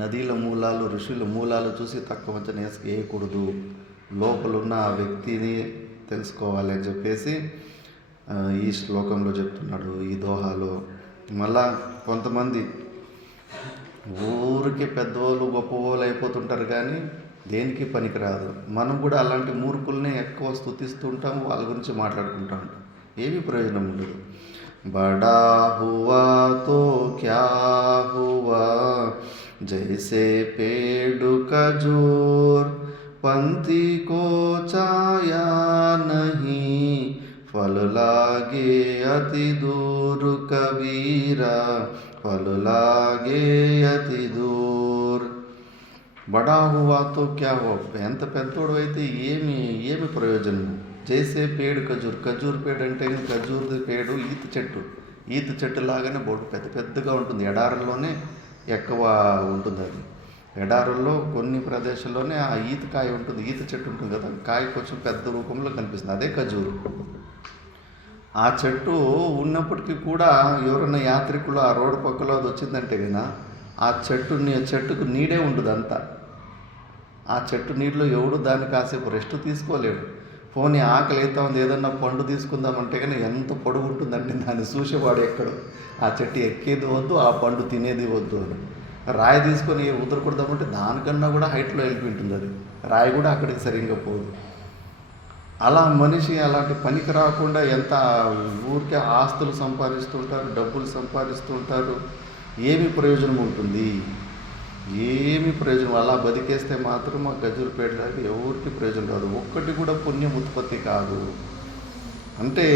నదీల మూలాలు ఋషుల మూలాలు చూసి తక్కువ అంచనా వేయకూడదు, లోపలున్న ఆ వ్యక్తిని తెలుసుకోవాలి అని చెప్పేసి ఈ శ్లోకంలో చెప్తున్నాడు, ఈ దోహాలో. మళ్ళా కొంతమంది ఊరికి పెద్దవాళ్ళు గొప్పవాళ్ళు అయిపోతుంటారు కానీ దేనికి పనికిరాదు. మనం కూడా అలాంటి మూర్ఖుల్ని ఎక్కువ స్తుతిస్తూ ఉంటాం, వాళ్ళ గురించి మాట్లాడుకుంటూ ఉంటాం, ఏమీ ప్రయోజనం ఉండదు. బడా హువా తో క్యా హువా జైసే పేడు ఖజూర్ పంతి కో ఛాయా నహీ ఫల్ లాగే అతి దూర్ కబీరా ఫల్ లాగే అతి దూర్. బడా హువాతో క్యా హో, ఎంత పెద్దోడు అయితే ఏమి ప్రయోజనం. జైసే పేడు ఖజూర్ పేడు అంటే ఖజూర్ది పేడు ఈత చెట్టు లాగానే బోటు పెద్దగా ఉంటుంది. ఎడారుల్లోనే ఎక్కువ ఉంటుంది అది. ఎడారుల్లో కొన్ని ప్రదేశాల్లోనే ఆ ఈతకాయ ఉంటుంది, ఈత చెట్టు ఉంటుంది కదా, కాయ కొంచెం పెద్ద రూపంలో కనిపిస్తుంది, అదే ఖజూరు. ఆ చెట్టు ఉన్నప్పటికీ కూడా ఎవరైనా యాత్రికులు ఆ రోడ్డు పక్కలో అది వచ్చిందంటే కదా ఆ చెట్టుకు నీడే ఉండదు అంతా. ఆ చెట్టు నీటిలో ఎవడు దాన్ని కాసేపు రెస్ట్ తీసుకోలేడు. పోనీ ఆకలి అవుతా ఉంది ఏదన్నా పండు తీసుకుందామంటే కానీ ఎంత పొడుగు ఉంటుందంటే దాన్ని చూసేవాడు ఎక్కడు. ఆ చెట్టు ఎక్కేది వద్దు, ఆ పండు తినేది వద్దు అని. రాయి తీసుకొని ఉదరకూడదామంటే దానికన్నా కూడా హైట్లో వెళ్ళిపోయింటుంది అది. రాయి కూడా అక్కడికి సరిగ్గా పోదు. అలా మనిషి అలాంటి పనికి రాకుండా ఎంత ఊరికే ఆస్తులు సంపాదిస్తుంటారు, డబ్బులు సంపాదిస్తుంటారు, ఏమి ప్రయోజనం ఉంటుంది. ఏమి ప్రయోజనం. అలా బతికేస్తే మాత్రం ఆ గజులపేట దాకా ఎవరికి ప్రయోజనం రాదు. ఒక్కటి కూడా పుణ్యం ఉత్పత్తి కాదు. అంటే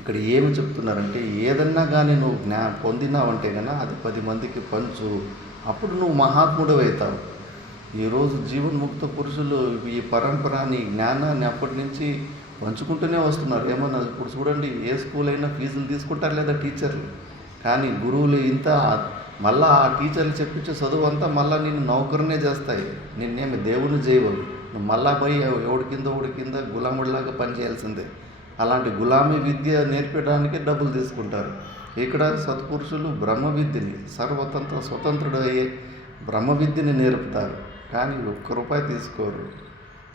ఇక్కడ ఏమి చెప్తున్నారంటే, ఏదన్నా కానీ నువ్వు పొందినావంటే కన్నా అది 10 మందికి పంచు, అప్పుడు నువ్వు మహాత్ముడు అవుతావు. ఈరోజు జీవన్ముక్త పురుషులు ఈ పరంపరని జ్ఞానాన్ని అప్పటి నుంచి పంచుకుంటూనే వస్తున్నారు. ఏమన్నా ఇప్పుడు చూడండి, ఏ స్కూల్ అయినా ఫీజులు తీసుకుంటారు లేదా టీచర్లు, కానీ గురువులు ఇంత మళ్ళీ ఆ టీచర్లు చెప్పించే చదువు అంతా మళ్ళీ నిన్ను నౌకరునే చేస్తాయి. నిన్నేమి దేవుని చేయవు. నువ్వు మళ్ళా పోయి ఎవడి కింద గులాముడిలాగా పనిచేయాల్సిందే. అలాంటి గులామీ విద్య నేర్పడానికి డబ్బులు తీసుకుంటారు. ఇక్కడ సత్పురుషులు బ్రహ్మ విద్యని స్వతంత్రుడయ్యే బ్రహ్మ విద్యని నేర్పుతారు, కానీ ₹1 తీసుకోరు.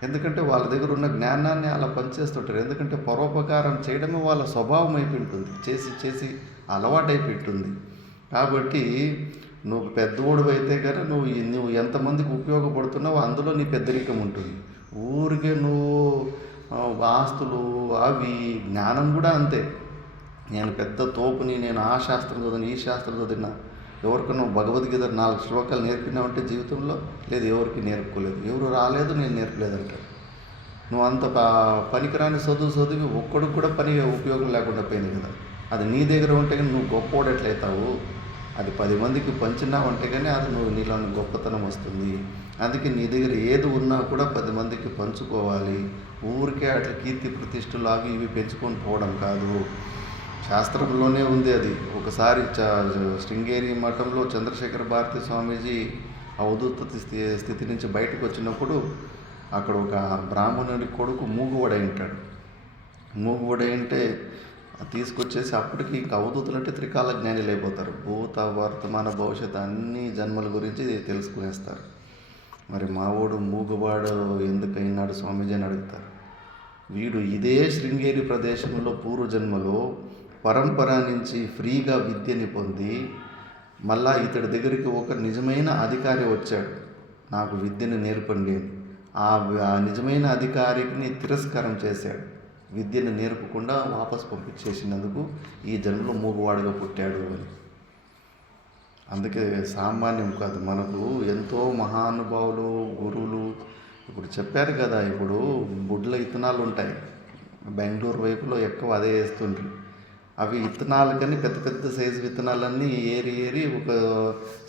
ఎందుకంటే వాళ్ళ దగ్గర ఉన్న జ్ఞానాన్ని అలా పనిచేస్తుంటారు. ఎందుకంటే పరోపకారం చేయడమే వాళ్ళ స్వభావం అయిపోయింటుంది, చేసి చేసి అలవాటైపోయింటుంది. కాబట్టి నువ్వు పెద్దోడు అయితే కనుక నువ్వు ఎంతమందికి ఉపయోగపడుతున్నావో అందులో నీ పెద్దరికం ఉంటుంది. ఊరికే నువ్వు ఆస్తులు అవి, జ్ఞానం కూడా అంతే. నేను పెద్ద తోపుని, నేను ఆ శాస్త్రం చదివిన ఈ శాస్త్రం చదివిన, ఎవరికన్నా భగవద్గీత 4 శ్లోకాలు నేర్పినావంటే జీవితంలో లేదు, ఎవరికి నేర్పుకోలేదు, ఎవరు రాలేదు, నేను నేర్పలేదంటారు. నువ్వు అంత పనికిరాని చదివి ఒక్కడికి కూడా పని ఉపయోగం లేకుండా పోయింది కదా. అది నీ దగ్గర ఉంటే కానీ నువ్వు గొప్పోడు ఎట్లయితావు. అది 10 మందికి పంచినావంటే కానీ అది నీలో గొప్పతనం వస్తుంది. అందుకే నీ దగ్గర ఏది ఉన్నా కూడా 10 మందికి పంచుకోవాలి. ఊరికే అట్లా కీర్తి ప్రతిష్టలు అవి ఇవి పెంచుకొని పోవడం కాదు. శాస్త్రంలోనే ఉంది అది. ఒకసారి శృంగేరి మఠంలో చంద్రశేఖర భారతి స్వామీజీ అవధూత స్థితి నుంచి బయటకు వచ్చినప్పుడు అక్కడ ఒక బ్రాహ్మణుడి కొడుకు మూగుబడై ఉంటాడు. మూగుబడై అంటే తీసుకొచ్చేసి అప్పటికి ఇంకా అవధూతులు అంటే త్రికాల జ్ఞానులు అయిపోతారు. భూత వర్తమాన భవిష్యత్తు అన్ని జన్మల గురించి తెలుసుకునేస్తారు. మరి మావోడు మూగువాడు ఎందుకైనాడు స్వామీజీ అని అడుగుతారు. వీడు ఇదే శృంగేరి ప్రదేశంలో పూర్వజన్మలో పరంపర నుంచి ఫ్రీగా విద్యని పొంది మళ్ళా ఇతడి దగ్గరికి ఒక నిజమైన అధికారి వచ్చాడు, నాకు విద్యను నేర్పండి అని. ఆ నిజమైన అధికారికి తిరస్కారం చేశాడు. విద్యను నేర్పకుండా వాపస్ పంపించేసినందుకు ఈ జన్మలో మూగువాడుగా పుట్టాడు అని. అందుకే సామాన్యం కాదు. మనకు ఎంతో మహానుభావులు గురువులు ఇప్పుడు చెప్పారు కదా. ఇప్పుడు బుడ్ల విత్తనాలు ఉంటాయి, బెంగళూరు వైపులో ఎక్కువ అదే వేస్తుండ్రు. అవి విత్తనాలు కానీ పెద్ద పెద్ద సైజు విత్తనాలన్నీ ఏరి ఒక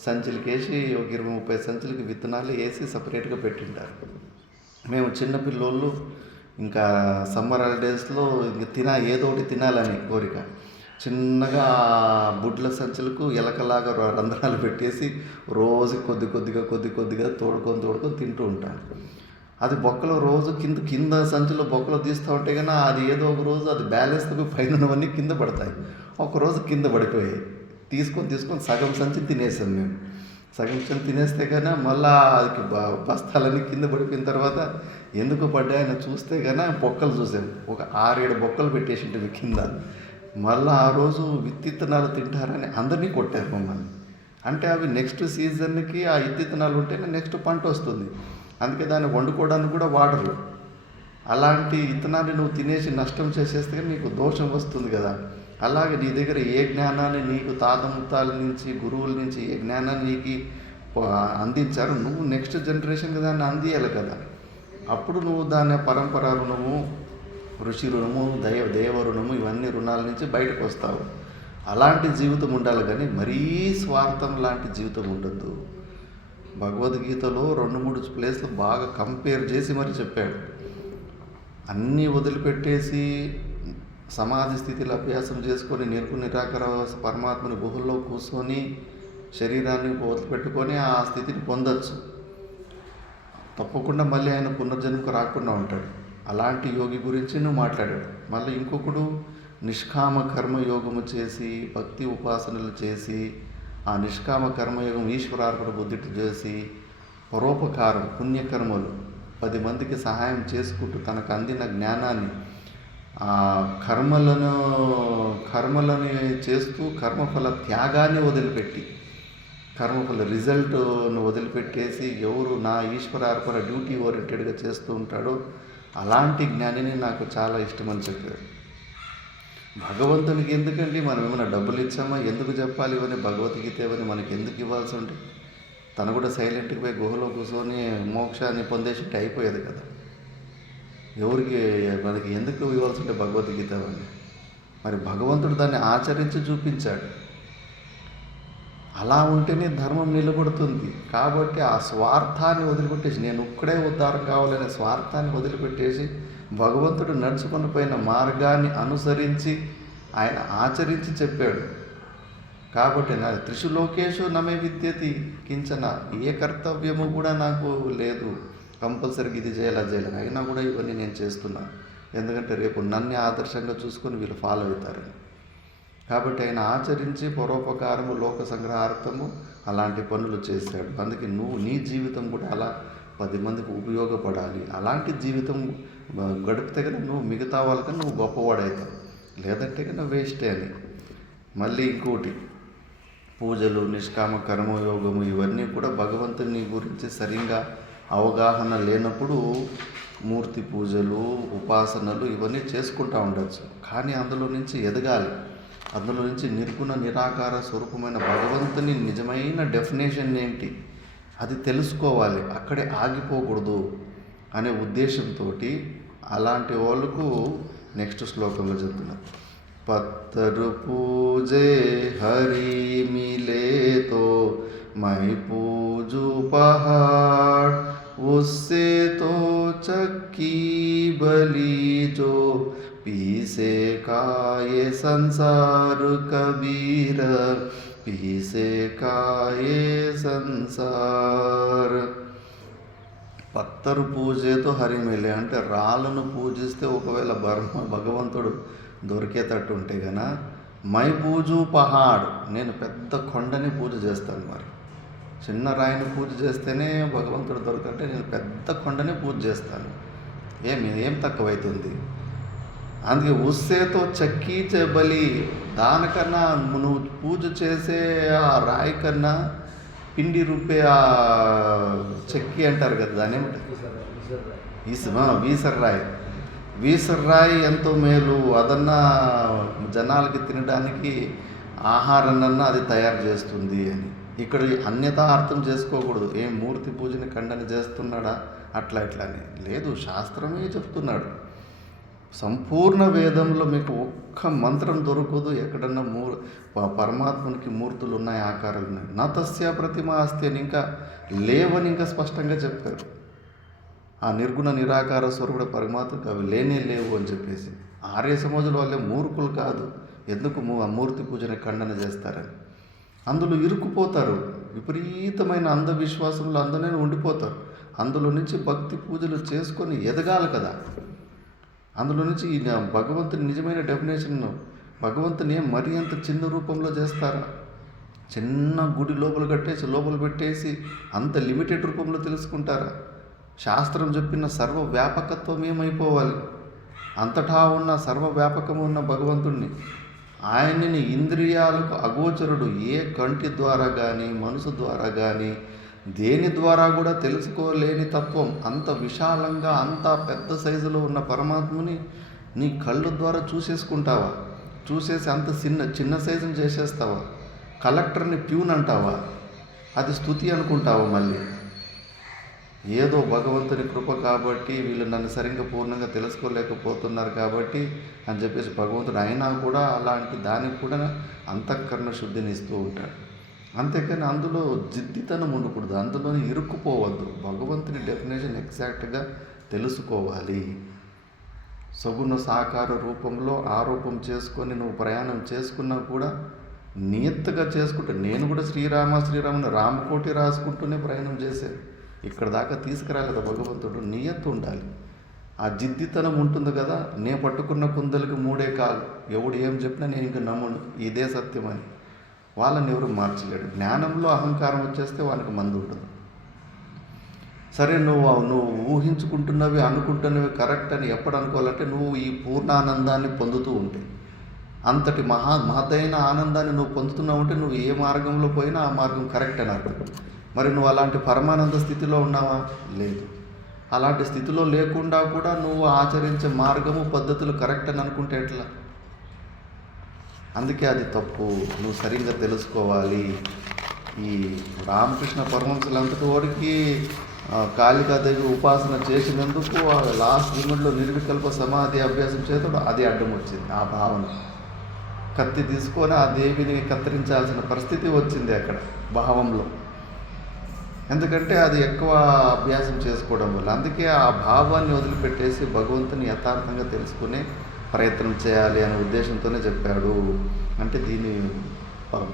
సంచులకి వేసి ఒక 20-30 సంచులకి విత్తనాలు వేసి సపరేట్గా పెట్టింటారు. మేము చిన్నపిల్లోళ్ళు ఇంకా సమ్మర్ హాలిడేస్లో ఇంకా ఏదో ఒకటి తినాలని కోరిక, చిన్నగా బుడ్ల సంచులకు ఎలకలాగా రంధ్రాలు పెట్టేసి రోజు కొద్దిగా తోడుకొని తింటూ ఉంటాను. అది బొక్కలో రోజు కింద సంచిలో బొక్కలో తీస్తూ ఉంటే కానీ అది ఏదో ఒక రోజు అది బ్యాలెన్స్ పైన ఉన్నవన్నీ కింద పడతాయి. ఒకరోజు కింద పడిపోయాయి. తీసుకొని సగం సంచి తినేసాం మేము. సగం సంచి తినేస్తే కానీ మళ్ళీ అది బస్తాలన్నీ కింద పడిపోయిన తర్వాత ఎందుకు పడ్డాయని చూస్తే కానీ బొక్కలు చూసాం. ఒక 6-7 బొక్కలు పెట్టేసింటివి కింద. మళ్ళీ ఆ రోజు విత్తనాలు తింటారని అందరినీ కొట్టారు మమ్మల్ని. అంటే అవి నెక్స్ట్ సీజన్కి ఆ విత్తనాలు ఉంటేనే నెక్స్ట్ పంట వస్తుంది. అందుకే దాన్ని వండుకోవడానికి కూడా వాడరు. అలాంటి విత్తనాన్ని నువ్వు తినేసి నష్టం చేసేస్తే నీకు దోషం వస్తుంది కదా. అలాగే నీ దగ్గర ఏ జ్ఞానాన్ని నీకు తాత ముత్తాల నుంచి గురువుల నుంచి ఏ జ్ఞానాన్ని నీకు అందించారో నువ్వు నెక్స్ట్ జనరేషన్కి దాన్ని అందియాలి కదా. అప్పుడు నువ్వు దాన్ని పరంపర రుణము, ఋషి రుణము, దేవ రుణము ఇవన్నీ రుణాల నుంచి బయటకు వస్తావు. అలాంటి జీవితం ఉండాలి కానీ మరీ స్వార్థం లాంటి జీవితం ఉండద్దు. భగవద్గీతలో 2-3 ప్లేస్లు బాగా కంపేర్ చేసి మరి చెప్పాడు. అన్నీ వదిలిపెట్టేసి సమాధి స్థితిలో అభ్యాసం చేసుకొని నిరాకార పరమాత్మని గుహల్లో కూర్చొని శరీరాన్ని వదిలిపెట్టుకొని ఆ స్థితిని పొందొచ్చు. తప్పకుండా మళ్ళీ ఆయన పునర్జన్మకు రాకుండా ఉంటాడు. అలాంటి యోగి గురించి నువ్వు మాట్లాడాడు. మళ్ళీ ఇంకొకడు నిష్కామ కర్మయోగము చేసి భక్తి ఉపాసనలు చేసి ఆ నిష్కామ కర్మయోగం ఈశ్వరార్పణ బుద్ధిటి చేసి పరోపకారం పుణ్యకర్మలు 10 మందికి సహాయం చేసుకుంటూ తనకు అందిన జ్ఞానాన్ని ఆ కర్మలను చేస్తూ కర్మఫల త్యాగాన్ని వదిలిపెట్టి కర్మఫల రిజల్ట్ను వదిలిపెట్టేసి ఎవరు నా ఈశ్వరార్పణ డ్యూటీ ఓరియంటెడ్గా చేస్తూ ఉంటాడో అలాంటి జ్ఞానిని నాకు చాలా ఇష్టమని చెప్పారు. భగవంతునికి ఎందుకండి మనం ఏమైనా డబ్బులు ఇచ్చామా? ఎందుకు చెప్పాలి ఇవన్నీ? భగవద్గీత ఇవన్నీ మనకి ఎందుకు ఇవ్వాల్సి ఉంటుంది? తను కూడా సైలెంట్కి పోయి గుహలో కూర్చొని మోక్షాన్ని పొందేసిట్టు అయిపోయేది కదా. ఎవరికి మనకి ఎందుకు ఇవ్వాల్సి ఉంటే భగవద్గీత అని? మరి భగవంతుడు దాన్ని ఆచరించి చూపించాడు. అలా ఉంటేనే ధర్మం నిలబడుతుంది. కాబట్టి ఆ స్వార్థాన్ని వదిలిపెట్టేసి, నేను ఒక్కడే ఉద్ధారం కావాలనే స్వార్థాన్ని వదిలిపెట్టేసి భగవంతుడు నడుచుకొని పోయిన మార్గాన్ని అనుసరించి ఆయన ఆచరించి చెప్పాడు. కాబట్టి నా త్రిషు లోకేషు నమే విద్యతి కించన, ఏ కర్తవ్యము కూడా నాకు లేదు కంపల్సరీగా ఇది చేయాలి అది చేయాలి, అయినా కూడా ఇవన్నీ నేను చేస్తున్నాను. ఎందుకంటే రేపు నన్ను ఆదర్శంగా చూసుకొని వీళ్ళు ఫాలో అవుతారని. కాబట్టి ఆయన ఆచరించి పరోపకారము లోక సంగ్రహార్థము అలాంటి పనులు చేశాడు. అందుకే నీ జీవితం కూడా అలా 10 మందికి ఉపయోగపడాలి. అలాంటి జీవితం గడిపితే కనుక నువ్వు మిగతా వాళ్ళకన్నా నువ్వు గొప్పవాడవుతావు, లేదంటే కనుక వేస్టే అని. మళ్ళీ ఇంకోటి, పూజలు, నిష్కామ కర్మయోగము ఇవన్నీ కూడా భగవంతుని గురించి సరిగ్గా అవగాహన లేనప్పుడు మూర్తి పూజలు, ఉపాసనలు ఇవన్నీ చేసుకుంటూ ఉండొచ్చు. కానీ అందులో నుంచి ఎదగాలి. అందులో నుంచి నిర్గుణ నిరాకార స్వరూపమైన భగవంతుని నిజమైన డెఫినేషన్ ఏంటి అది తెలుసుకోవాలి. అక్కడే ఆగిపోకూడదు అనే ఉద్దేశంతో అలాంటి వాళ్ళకు నెక్స్ట్ శ్లోకంలో చెప్తున్నారు. పత్తరు పూజే హరి మిలే తో మై పూజు పహాడ్, ఉస్సే తో చక్కి బలి జో పీసే కాయే సంసార్ కబీర, పీసే కాయే సంసార్. పత్తరు పూజేతో హరిమిలే అంటే రాళ్ళను పూజిస్తే ఒకవేళ భగవంతుడు దొరికేటట్టు ఉంటే గన మై పూజు పహాడ్, నేను పెద్ద కొండని పూజ చేస్తాను. మరి చిన్న రాయిని పూజ చేస్తేనే భగవంతుడు దొరకంటే నేను పెద్ద కొండని పూజ చేస్తాను. ఏం తక్కువైతుంది? అందుకే ఉస్సేతో చక్కీ బలి, దానికన్నా నువ్వు పూజ చేసే ఆ రాయి కన్నా పిండి రూపే ఆ చెక్కి అంటారు కదా, దాని ఏమిటి, వీసర్రాయి ఎంతో మేలు. అదన్నా జనాలకి తినడానికి ఆహారాన్నన్నా అది తయారు చేస్తుంది అని. ఇక్కడ అన్యతా అర్థం చేసుకోకూడదు. ఏం మూర్తి పూజని ఖండన చేస్తున్నాడా అట్లా అని లేదు, శాస్త్రమే చెప్తున్నాడు. సంపూర్ణ వేదంలో మీకు ఒక్క మంత్రం దొరకదు ఎక్కడన్నా పరమాత్మనికి మూర్తులు ఉన్నాయి, ఆకారాలు ఉన్నాయి. నా తస్య ప్రతిమ అస్తి అని ఇంకా లేవని ఇంకా స్పష్టంగా చెప్పారు. ఆ నిర్గుణ నిరాకార స్వరూపుడు పరమాత్మకు అవి లేనే లేవు అని చెప్పేసి. ఆర్య సమాజంలో వాళ్ళే మూర్ఖులు కాదు, ఎందుకు ఆ మూర్తి పూజని ఖండన చేస్తారని. అందులో ఇరుక్కుపోతారు. విపరీతమైన అంధవిశ్వాసంలో అందులోనే ఉండిపోతారు. అందులో నుంచి భక్తి పూజలు చేసుకొని ఎదగాలి కదా. అందులో నుంచి భగవంతుని నిజమైన డెఫినేషన్, భగవంతుని మరీ అంత చిన్న రూపంలో చేస్తారా? చిన్న గుడి లోపల కట్టేసి లోపల పెట్టేసి అంత లిమిటెడ్ రూపంలో తెలుసుకుంటారా? శాస్త్రం చెప్పిన సర్వవ్యాపకత్వం ఏమైపోవాలి? అంతటా ఉన్న సర్వవ్యాపకము ఉన్న భగవంతుణ్ణి, ఆయనని ఇంద్రియాలకు అగోచరుడు, ఏ కంటి ద్వారా కానీ మనసు ద్వారా కానీ దేని ద్వారా కూడా తెలుసుకోలేని తత్వం, అంత విశాలంగా అంత పెద్ద సైజులో ఉన్న పరమాత్మని నీ కళ్ళు ద్వారా చూసేసుకుంటావా? చూసేసి అంత చిన్న సైజుని చేసేస్తావా? కలెక్టర్ని ప్యూన్ అంటావా? అది స్తుతి అనుకుంటావా? మళ్ళీ ఏదో భగవంతుని కృప కాబట్టి వీళ్ళు నన్ను సరిగ్గా పూర్ణంగా తెలుసుకోలేకపోతున్నారు కాబట్టి అని చెప్పేసి భగవంతుడు అయినా కూడా అలాంటి దానికి కూడా అంతఃకరణ శుద్ధిని ఇస్తూ ఉంటాడు. అంతేకాని అందులో జిద్దితనం ఉండకూడదు, అందులోనే ఇరుక్కుపోవద్దు. భగవంతుని డెఫినేషన్ ఎగ్జాక్ట్గా తెలుసుకోవాలి. సగుణ సాకార రూపంలో ఆరోపం చేసుకొని నువ్వు ప్రయాణం చేసుకున్నా కూడా నియత్తుగా చేసుకుంటే, నేను కూడా శ్రీరామని రామకోటి రాసుకుంటూనే ప్రయాణం చేశాను. ఇక్కడ దాకా తీసుకురాలేదు భగవంతుడు. నియత్తు ఉండాలి, ఆ జిద్దితనం ఉంటుంది కదా. నేను పట్టుకున్న కుందలకి 3 కాలు, ఎవడు ఏం చెప్పినా నేను ఇంక నమ్మును, ఇదే సత్యం అని. వాళ్ళని ఎవరు మార్చలేడు. జ్ఞానంలో అహంకారం వచ్చేస్తే వాళ్ళకి మందు ఉంటుంది. సరే, నువ్వు ఊహించుకుంటున్నవి అనుకుంటున్నవి కరెక్ట్ అని ఎప్పుడు అనుకోవాలంటే నువ్వు ఈ పూర్ణానందాన్ని పొందుతూ ఉంటే, అంతటి మహతైన ఆనందాన్ని నువ్వు పొందుతున్నావు అంటే నువ్వు ఏ మార్గంలో పోయినా ఆ మార్గం కరెక్ట్ అని అర్థం. మరి నువ్వు అలాంటి పరమానంద స్థితిలో ఉన్నావా? లేదు. అలాంటి స్థితిలో లేకుండా కూడా నువ్వు ఆచరించే మార్గము పద్ధతులు కరెక్ట్ అని అనుకుంటే ఎట్లా? అందుకే అది తప్పు. నువ్వు సరిగ్గా తెలుసుకోవాలి. ఈ రామకృష్ణ పరమహంసులంతటి వారికి కాళికాదేవి ఉపాసన చేసినందుకు లాస్ట్ మూమెంట్లో నిర్వికల్ప సమాధి అభ్యాసం చేతడు అది అడ్డం వచ్చింది. ఆ భావన కత్తి తీసుకొని ఆ దేవిని కత్తిరించాల్సిన పరిస్థితి వచ్చింది అక్కడ భావంలో. ఎందుకంటే అది ఎక్కువ అభ్యాసం చేసుకోవడం వల్ల. అందుకే ఆ భావాన్ని వదిలిపెట్టేసి భగవంతుని యథార్థంగా తెలుసుకునే ప్రయత్నం చేయాలి అనే ఉద్దేశంతోనే చెప్పాడు. అంటే దీన్ని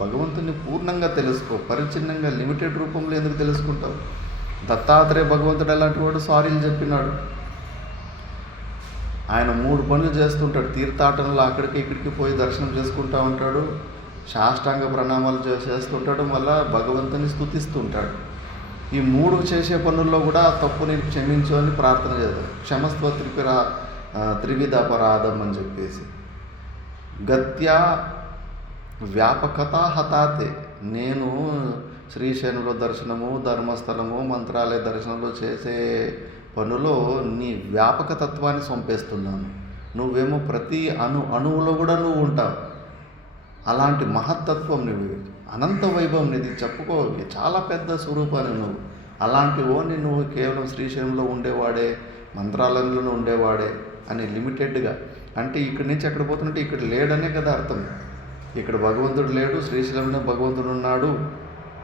భగవంతుని పూర్ణంగా తెలుసుకో, పరిచ్ఛిన్నంగా లిమిటెడ్ రూపంలో ఎందుకు తెలుసుకుంటావు? దత్తాత్రేయ భగవంతుడు అలాంటి వాడు సారీలు చెప్పినాడు. ఆయన 3 పనులు చేస్తుంటాడు. తీర్థాటనలో అక్కడికి ఇక్కడికి పోయి దర్శనం చేసుకుంటూ ఉంటాడు, సాష్టాంగ ప్రణామాలు చేస్తుంటాడు, మళ్ళీ భగవంతుని స్తుతిస్తుంటాడు. ఈ 3 చేసే పనుల్లో కూడా తప్పు నేను క్షమించు అని ప్రార్థన చేస్తాడు. క్షమస్వ త్రివిధ అపరాధం అని చెప్పేసి. గత్యా వ్యాపకత హతాతే, నేను శ్రీశైలంలో దర్శనము, ధర్మస్థలము, మంత్రాలయ దర్శనంలో చేసే పనులో నీ వ్యాపక తత్వాన్ని చంపేస్తున్నాను. నువ్వేమో ప్రతి అణువులో కూడా నువ్వు ఉంటావు. అలాంటి మహత్తత్వం నువ్వు, అనంత వైభవం నీది, చెప్పుకో, చాలా పెద్ద స్వరూపాన్ని నువ్వు. అలాంటి ఓని నువ్వు కేవలం శ్రీశైలంలో ఉండేవాడే, మంత్రాలయంలో ఉండేవాడే అని లిమిటెడ్గా, అంటే ఇక్కడి నుంచి ఎక్కడ పోతున్నట్టు ఇక్కడ లేడనే కదా అర్థం. ఇక్కడ భగవంతుడు లేడు, శ్రీశైలంలో భగవంతుడు ఉన్నాడు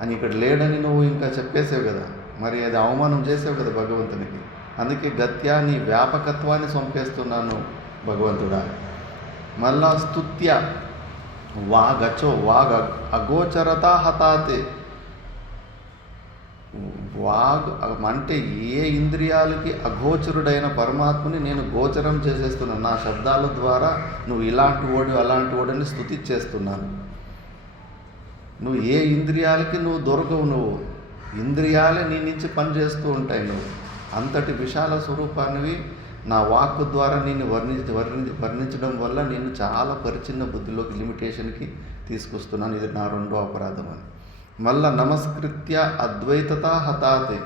అని ఇక్కడ లేడని నువ్వు ఇంకా చెప్పేసావు కదా. మరి అది అవమానం చేసావు కదా భగవంతునికి. అందుకే గత్యా నీ వ్యాపకత్వాన్ని చంపేస్తున్నాను భగవంతుడా. మళ్ళా స్తుత్య వాగచో వాగ్ అగోచరత హతాతే, వాగ్ అంటే ఏ ఇంద్రియాలకి అగోచరుడైన పరమాత్మని నేను గోచరం చేసేస్తున్నాను. నా శబ్దాల ద్వారా నువ్వు ఇలాంటి వాడు అలాంటి వాడని స్తుతిచ్చేస్తున్నాను. నువ్వు ఏ ఇంద్రియాలకి నువ్వు దొరకవు, నువ్వు ఇంద్రియాలే నీ నుంచి పనిచేస్తూ ఉంటాయి. నువ్వు అంతటి విశాల స్వరూపానివి. నా వాక్కు ద్వారా నేను వర్ణించడం వల్ల నేను చాలా పరిచిన్న బుద్ధిలోకి లిమిటేషన్కి తీసుకొస్తున్నాను. ఇది నా 2వ అపరాధం అని. మళ్ళా నమస్కృత్య అద్వైతత హతాతే,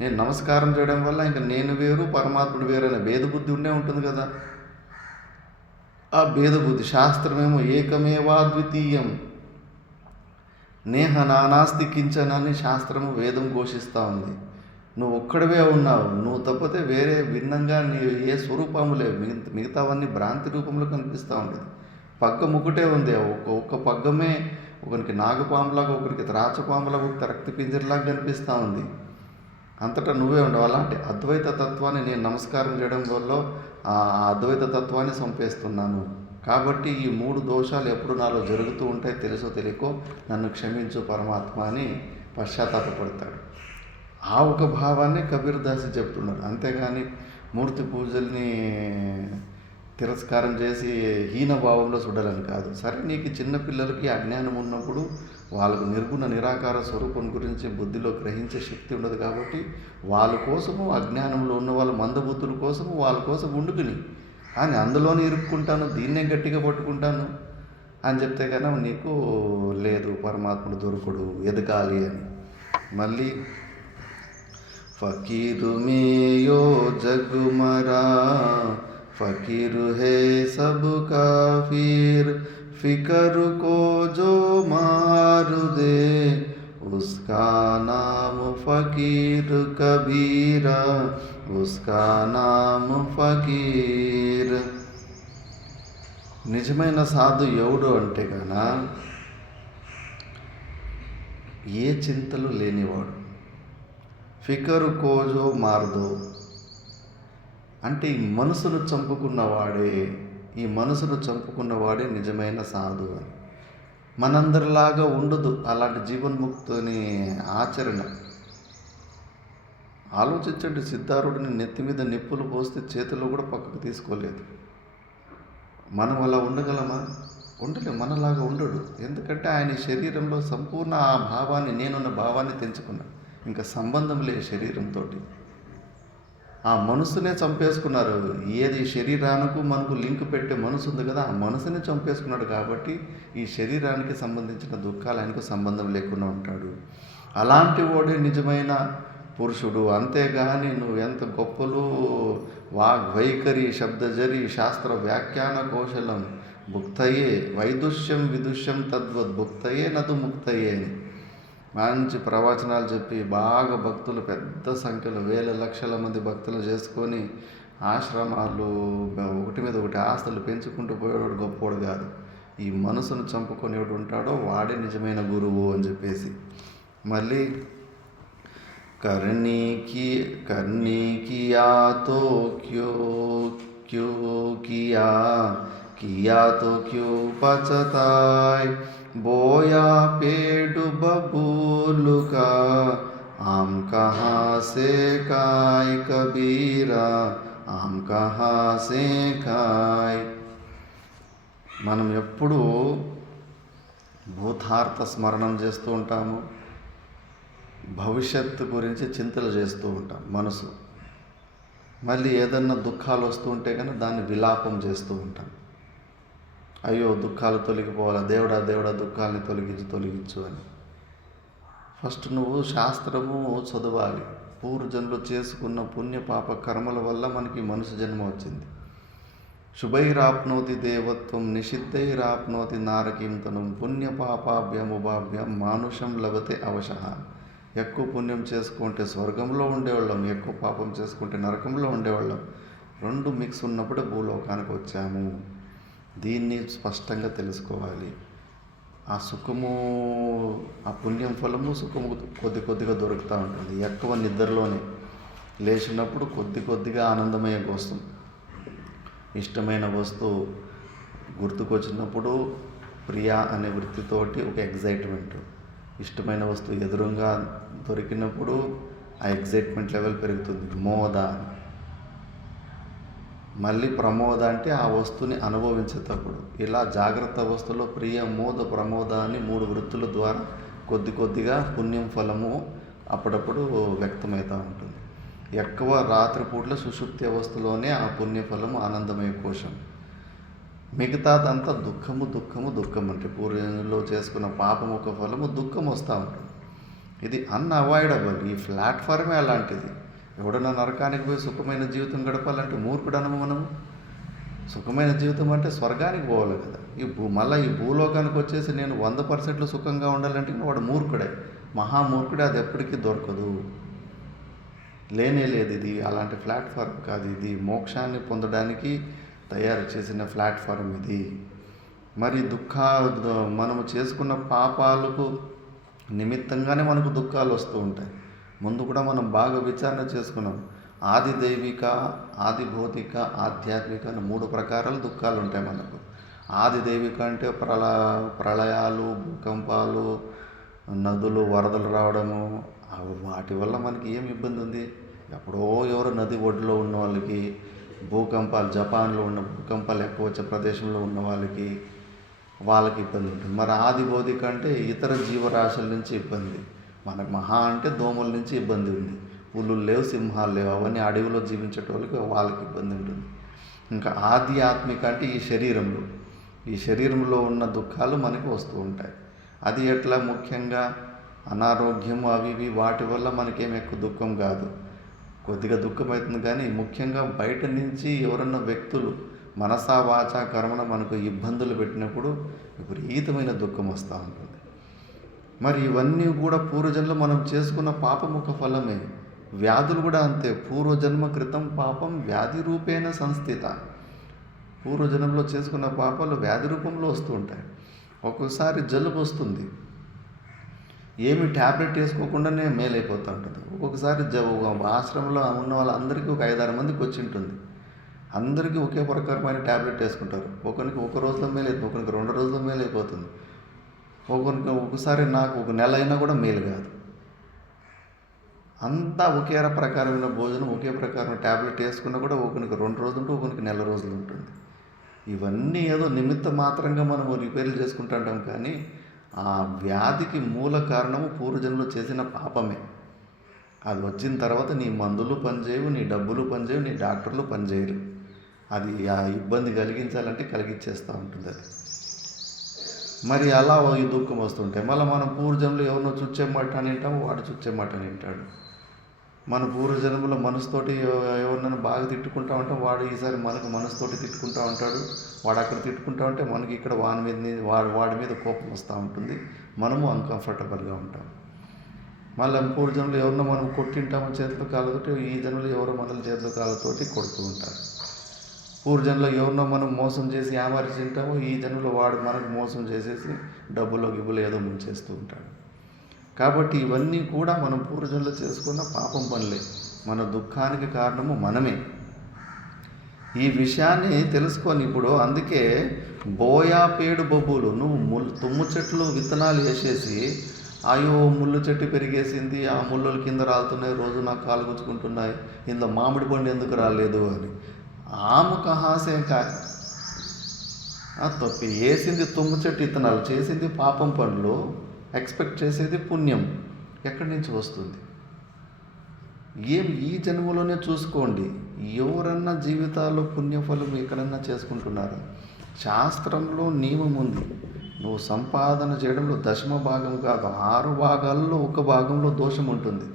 నేను నమస్కారం చేయడం వల్ల ఇంకా నేను వేరు పరమాత్ముడు వేరు అనే భేదబుద్ధి ఉండే ఉంటుంది కదా. ఆ భేదబుద్ధి శాస్త్రమేమో ఏకమేవాద్వితీయం నేహ నానాస్తి కించన అని శాస్త్రము వేదం ఘోషిస్తూ ఉంది. నువ్వు ఒక్కడవే ఉన్నావు, నువ్వు తప్పితే వేరే భిన్నంగా నీ ఏ స్వరూపము లేవు. మిగతావన్నీ భ్రాంతి రూపంలో కనిపిస్తూ ఉంటుంది. పగ్గం ఒకటే ఉంది, ఒక్క పగ్గమే ఒకరికి నాగపాములాగా, ఒకరికి త్రాచపాములాగా, ఒక రక్తి పింజర్లాగా కనిపిస్తూ ఉంది. అంతటా నువ్వే ఉండవు. అలాంటి అద్వైత తత్వాన్ని నేను నమస్కారం చేయడం వల్ల ఆ అద్వైత తత్వాన్ని చంపేస్తున్నాను. కాబట్టి ఈ 3 దోషాలు ఎప్పుడు నాలో జరుగుతూ ఉంటాయి, తెలుసో తెలియకో నన్ను క్షమించు పరమాత్మ అని పశ్చాత్తాపడతాడు. ఆ ఒక భావాన్ని కబీర్ దాస్ చెప్తున్నారు. అంతేగాని మూర్తి పూజల్ని తిరస్కారం చేసి హీనభావంలో చూడాలని కాదు. సరే, నీకు చిన్నపిల్లలకి అజ్ఞానం ఉన్నప్పుడు వాళ్ళకు నిర్గుణ నిరాకార స్వరూపం గురించి బుద్ధిలో గ్రహించే శక్తి ఉండదు. కాబట్టి వాళ్ళ కోసము, అజ్ఞానంలో ఉన్న వాళ్ళ మందబుద్ధుల కోసము, వాళ్ళ కోసం ఉండుకుని, కానీ అందులోనే ఇరుక్కుంటాను, దీన్నే గట్టిగా పట్టుకుంటాను అని చెప్తే కన్నా నీకు లేదు పరమాత్ముడు దొరకడు, ఎదగాలి అని. మళ్ళీ ఫకీరు మేయో జగుమరా ఫకీరు హే సబ్ కాఫీర్ ఫికరు కో జో మారు దే ఉస్కా నామ్ ఫకీర్ కబీరా ఉస్కా నామ్ ఫకీర్. నిజమైన సాధు ఎవడు అంటే కన్నా ఏ చింతలు లేనివాడు. ఫికరు కోజో మార్దో అంటే ఈ మనసును చంపుకున్నవాడే నిజమైన సాధు అని. మనందరిలాగా ఉండదు అలాంటి జీవన్ముక్తుని ఆచరణ. ఆలోచించండి, సిద్ధారుడిని నెత్తి మీద నిప్పులు పోస్తే చేతిలో కూడా పక్కకు తీసుకోలేదు. మనం అలా ఉండగలమా? ఉండలేం. మనలాగా ఉండడు. ఎందుకంటే ఆయన శరీరంలో సంపూర్ణ ఆ భావాన్ని, నేనున్న భావాన్ని తెంచుకున్నాడు. ఇంకా సంబంధం లేదు శరీరంతో. ఆ మనసునే చంపేసుకున్నారు. ఏది శరీరానికి మనకు లింక్ పెట్టే మనసు ఉంది కదా, ఆ మనసునే చంపేసుకున్నాడు. కాబట్టి ఈ శరీరానికి సంబంధించిన దుఃఖాలు ఆయనకు సంబంధం లేకుండా ఉంటాడు. అలాంటి వాడే నిజమైన పురుషుడు. అంతేగాని నువ్వు ఎంత గొప్పలు వాగ్వైఖరి శబ్దజరి శాస్త్ర వ్యాఖ్యాన కౌశలం భుక్తయే వైదుష్యం విదుష్యం తద్వద్ భుక్తయే నదు ముక్తయే అని మంచి ప్రవచనాలు చెప్పి బాగా భక్తులు పెద్ద సంఖ్యలో వేల లక్షల మంది భక్తులు చేసుకొని ఆశ్రమాలు ఒకటి మీద ఒకటి ఆస్తులు పెంచుకుంటూ పోయేవాడు గొప్పవాడు కాదు. ఈ మనసును చంపుకొనేవాడు ఉంటాడో వాడే నిజమైన గురువు అని చెప్పేసి. మళ్ళీ करनी किया तो क्यों किया तो क्यों पछताए, बोया पेड़ बबूल का आम कहाँ से खाए कबीरा, आम कहाँ से खाए. మనం ఎప్పుడూ భూతార్థ స్మరణం చేస్తూ ఉంటాము, భవిష్యత్తు గురించి చింతలు చేస్తూ ఉంటాం మనసు. మళ్ళీ ఏదన్నా దుఃఖాలు వస్తూ ఉంటే కానీ దాన్ని విలాపం చేస్తూ ఉంటాం. అయ్యో దుఃఖాలు తొలగిపోవాలా, దేవుడా దేవుడా దుఃఖాలని తొలగించు అని. ఫస్ట్ నువ్వు శాస్త్రము చదవాలి. పూర్వజన్మలో చేసుకున్న పుణ్య పాప కర్మల వల్ల మనకి మనుష్య జన్మ వచ్చింది. శుభైరాప్నోతి దేవత్వం నిషిద్ధైరాప్నోతి నారకీంతనం పుణ్య పాపాభ్యముభాభ్యం మానుషం లభతే అవశః. ఎక్కువ పుణ్యం చేసుకుంటే స్వర్గంలో ఉండేవాళ్ళం, ఎక్కువ పాపం చేసుకుంటే నరకంలో ఉండేవాళ్ళం. రెండు మిక్స్ ఉన్నప్పుడే భూలోకానికి వచ్చాము. దీన్ని స్పష్టంగా తెలుసుకోవాలి. ఆ సుఖము, ఆ పుణ్యం ఫలము సుఖము కొద్దిగా దొరుకుతూ ఉంటుంది. ఎక్కువ నిద్రలోనే లేచినప్పుడు కొద్దిగా ఆనందమయ్యే కోసం, ఇష్టమైన వస్తువు గుర్తుకొచ్చినప్పుడు ప్రియా అనే వృత్తితోటి ఒక ఎగ్జైట్మెంట్, ఇష్టమైన వస్తువు ఎదురుగా దొరికినప్పుడు ఆ ఎగ్జైట్మెంట్ లెవెల్ పెరుగుతుంది. మోద, మళ్ళీ ప్రమోద అంటే ఆ వస్తువుని అనుభవించేటప్పుడు. ఇలా జాగ్రత్త అవస్థలో ప్రియ, మోద, ప్రమోద అని 3 వృత్తుల ద్వారా కొద్దిగా పుణ్యం ఫలము అప్పుడప్పుడు వ్యక్తమవుతూ ఉంటుంది. ఎక్కువ రాత్రిపూట్ల సుషుప్తి అవస్థలోనే ఆ పుణ్యఫలము ఆనందమయ కోశం. మిగతాదంతా దుఃఖం అంటే పూర్వంలో చేసుకున్న పాపం ఒక ఫలము దుఃఖం వస్తూ ఉంటుంది. ఇది అన్అవాయిడబుల్. ఈ ప్లాట్ఫామే అలాంటిది. ఎవడన్నా నరకానికి పోయి సుఖమైన జీవితం గడపాలంటే మూర్ఖుడనము మనము. సుఖమైన జీవితం అంటే స్వర్గానికి పోవాలి కదా. మళ్ళీ ఈ భూలోకానికి వచ్చేసి నేను 100% సుఖంగా ఉండాలంటే వాడు మూర్ఖుడే, మహామూర్ఖుడే. అది ఎప్పటికీ దొరకదు, లేనే లేదు. ఇది అలాంటి ప్లాట్ఫామ్ కాదు. ఇది మోక్షాన్ని పొందడానికి తయారు చేసిన ప్లాట్ఫామ్ ఇది. మరి మనము చేసుకున్న పాపాలకు నిమిత్తంగానే మనకు దుఃఖాలు వస్తూ ఉంటాయి. ముందు కూడా మనం బాగా విచారణ చేసుకున్నాం. ఆది దైవిక, ఆది భౌతిక, ఆధ్యాత్మిక అని 3 ప్రకారాల దుఃఖాలు ఉంటాయి మనకు. ఆది దైవిక అంటే ప్రళయాలు, భూకంపాలు, నదులు, వరదలు రావడము. వాటి వల్ల మనకి ఏం ఇబ్బంది ఉంది? ఎప్పుడో ఎవరో నది ఒడ్డులో ఉన్న వాళ్ళకి భూకంపాలు, జపాన్లో ఉన్న భూకంపాలు ఎక్కువ వచ్చే ప్రదేశంలో ఉన్న వాళ్ళకి ఇబ్బంది ఉంటుంది. మరి ఆది భౌతిక అంటే ఇతర జీవరాశుల నుంచి ఇబ్బంది. మనకు మహా అంటే దోమల నుంచి ఇబ్బంది ఉంది. పులులు లేవు, సింహాలు లేవు, అవన్నీ అడవిలో జీవించే వాళ్ళకి ఇబ్బంది ఉంటుంది. ఇంకా ఆధ్యాత్మిక అంటే ఈ శరీరంలో ఉన్న దుఃఖాలు మనకి వస్తూ ఉంటాయి. అది ఎట్లా? ముఖ్యంగా అనారోగ్యం అవి వాటి వల్ల మనకేం ఎక్కువ దుఃఖం కాదు, కొద్దిగా దుఃఖం అవుతుంది. కానీ ముఖ్యంగా బయట నుంచి ఎవరన్నా వ్యక్తులు మనసా వాచా కర్మన మనకు ఇబ్బందులు పెట్టినప్పుడు విపరీతమైన దుఃఖం వస్తూ ఉంటుంది. మరి ఇవన్నీ కూడా పూర్వజన్మలో మనం చేసుకున్న పాపముఖ ఫలమే. వ్యాధులు కూడా అంతే. పూర్వజన్మ క్రితం పాపం వ్యాధి రూపేణ సంస్థిత. పూర్వజన్మలో చేసుకున్న పాపాలు వ్యాధి రూపంలో వస్తూ ఉంటాయి. ఒక్కొక్కసారి జలుబు వస్తుంది, ఏమి ట్యాబ్లెట్ వేసుకోకుండానే మేలైపోతూ ఉంటుంది. ఒక్కొక్కసారి ఆశ్రమంలో ఉన్న వాళ్ళందరికీ ఒక 5-6 మందికి వచ్చి ఉంటుంది. అందరికీ ఒకే ప్రకారమైన ట్యాబ్లెట్ వేసుకుంటారు. ఒకరికి 1 రోజులో మేలైపోతుంది, ఒకరికి 2 రోజుల్లో మేలైపోతుంది, ఒకసారి నాకు 1 నెల అయినా కూడా మేలు కాదు. అంతా ఒకే ప్రకారమైన భోజనం, ఒకే ప్రకారం ట్యాబ్లెట్ వేసుకున్నా కూడా ఒకరికి 2 రోజులు ఉంటుంది, ఒకరికి నెల రోజులు ఉంటుంది. ఇవన్నీ ఏదో నిమిత్త మాత్రంగా మనము రిపేర్లు చేసుకుంటుంటాం. కానీ ఆ వ్యాధికి మూల కారణము పూర్వజన్మలో చేసిన పాపమే. అది వచ్చిన తర్వాత నీ మందులు పనిచేయవు, నీ డబ్బులు పనిచేయవు, నీ డాక్టర్లు పనిచేయరు. అది ఆ ఇబ్బంది కలిగించాలంటే కలిగించేస్తూ ఉంటుంది అది. మరి అలా ఈ దుఃఖం వస్తుంటాయి. మళ్ళీ మనం పూర్వజన్మలో ఎవరినో చుచ్చే మాట అని వింటాము, వాడు చుచ్చే మాట అని వింటాడు. మన పూర్వజన్మలో మనసుతోటి ఎవరినైనా బాగా తిట్టుకుంటా ఉంటాం, వాడు ఈసారి మనకు మనసుతోటి తిట్టుకుంటూ ఉంటాడు. వాడు అక్కడ తిట్టుకుంటా ఉంటే మనకి ఇక్కడ వాడి మీద కోపం వస్తూ ఉంటుంది. మనము అన్కంఫర్టబుల్గా ఉంటాం. మళ్ళీ పూర్వజన్మలో ఎవరినో మనం కొట్టింటామో చేతులు కాళ్ళతోటి, ఈ జన్మలో ఎవరో మనల్ని చేతులు కాళ్ళతోటి కొడుతూ ఉంటారు. పూర్వజన్మలో ఎవరినో మనం మోసం చేసి ఆమర్చింటామో, ఈ జన్మలో వాడు మనకు మోసం చేసేసి డబ్బులో గిబ్బులు ఏదో ముంచేస్తూ ఉంటాడు. కాబట్టి ఇవన్నీ కూడా మనం పూర్వజన్మలో చేసుకున్న పాపం పనులే. మన దుఃఖానికి కారణము మనమే. ఈ విషయాన్ని తెలుసుకొని ఇప్పుడు అందుకే బోయా పేడు బొబ్బులు, నువ్వు తుమ్ము చెట్లు విత్తనాలు వేసేసి అయ్యో ముళ్ళు చెట్టు పెరిగేసింది, ఆ ముళ్ళుల కింద రాలుతున్నాయి, రోజు నాకు కాలు గుచ్చుకుంటున్నాయి, ఇందులో మామిడి పండు ఎందుకు రాలేదు అని ఆమె కహాసేం తప్పి వేసింది తుమ్ము చెట్టు విత్తనాలు, చేసింది పాపం పనులు, ఎక్స్పెక్ట్ చేసేది పుణ్యం ఎక్కడి నుంచి వస్తుంది? ఈ జన్మలోనే చూసుకోండి. ఎవరన్నా జీవితాల్లో పుణ్యఫలం ఎక్కడన్నా చేసుకుంటున్నారా? శాస్త్రంలో నియమం ఉంది. నువ్వు సంపాదన చేయడంలో దశమ భాగం కాదు, 6 భాగాల్లో 1 భాగంలో దోషం ఉంటుంది.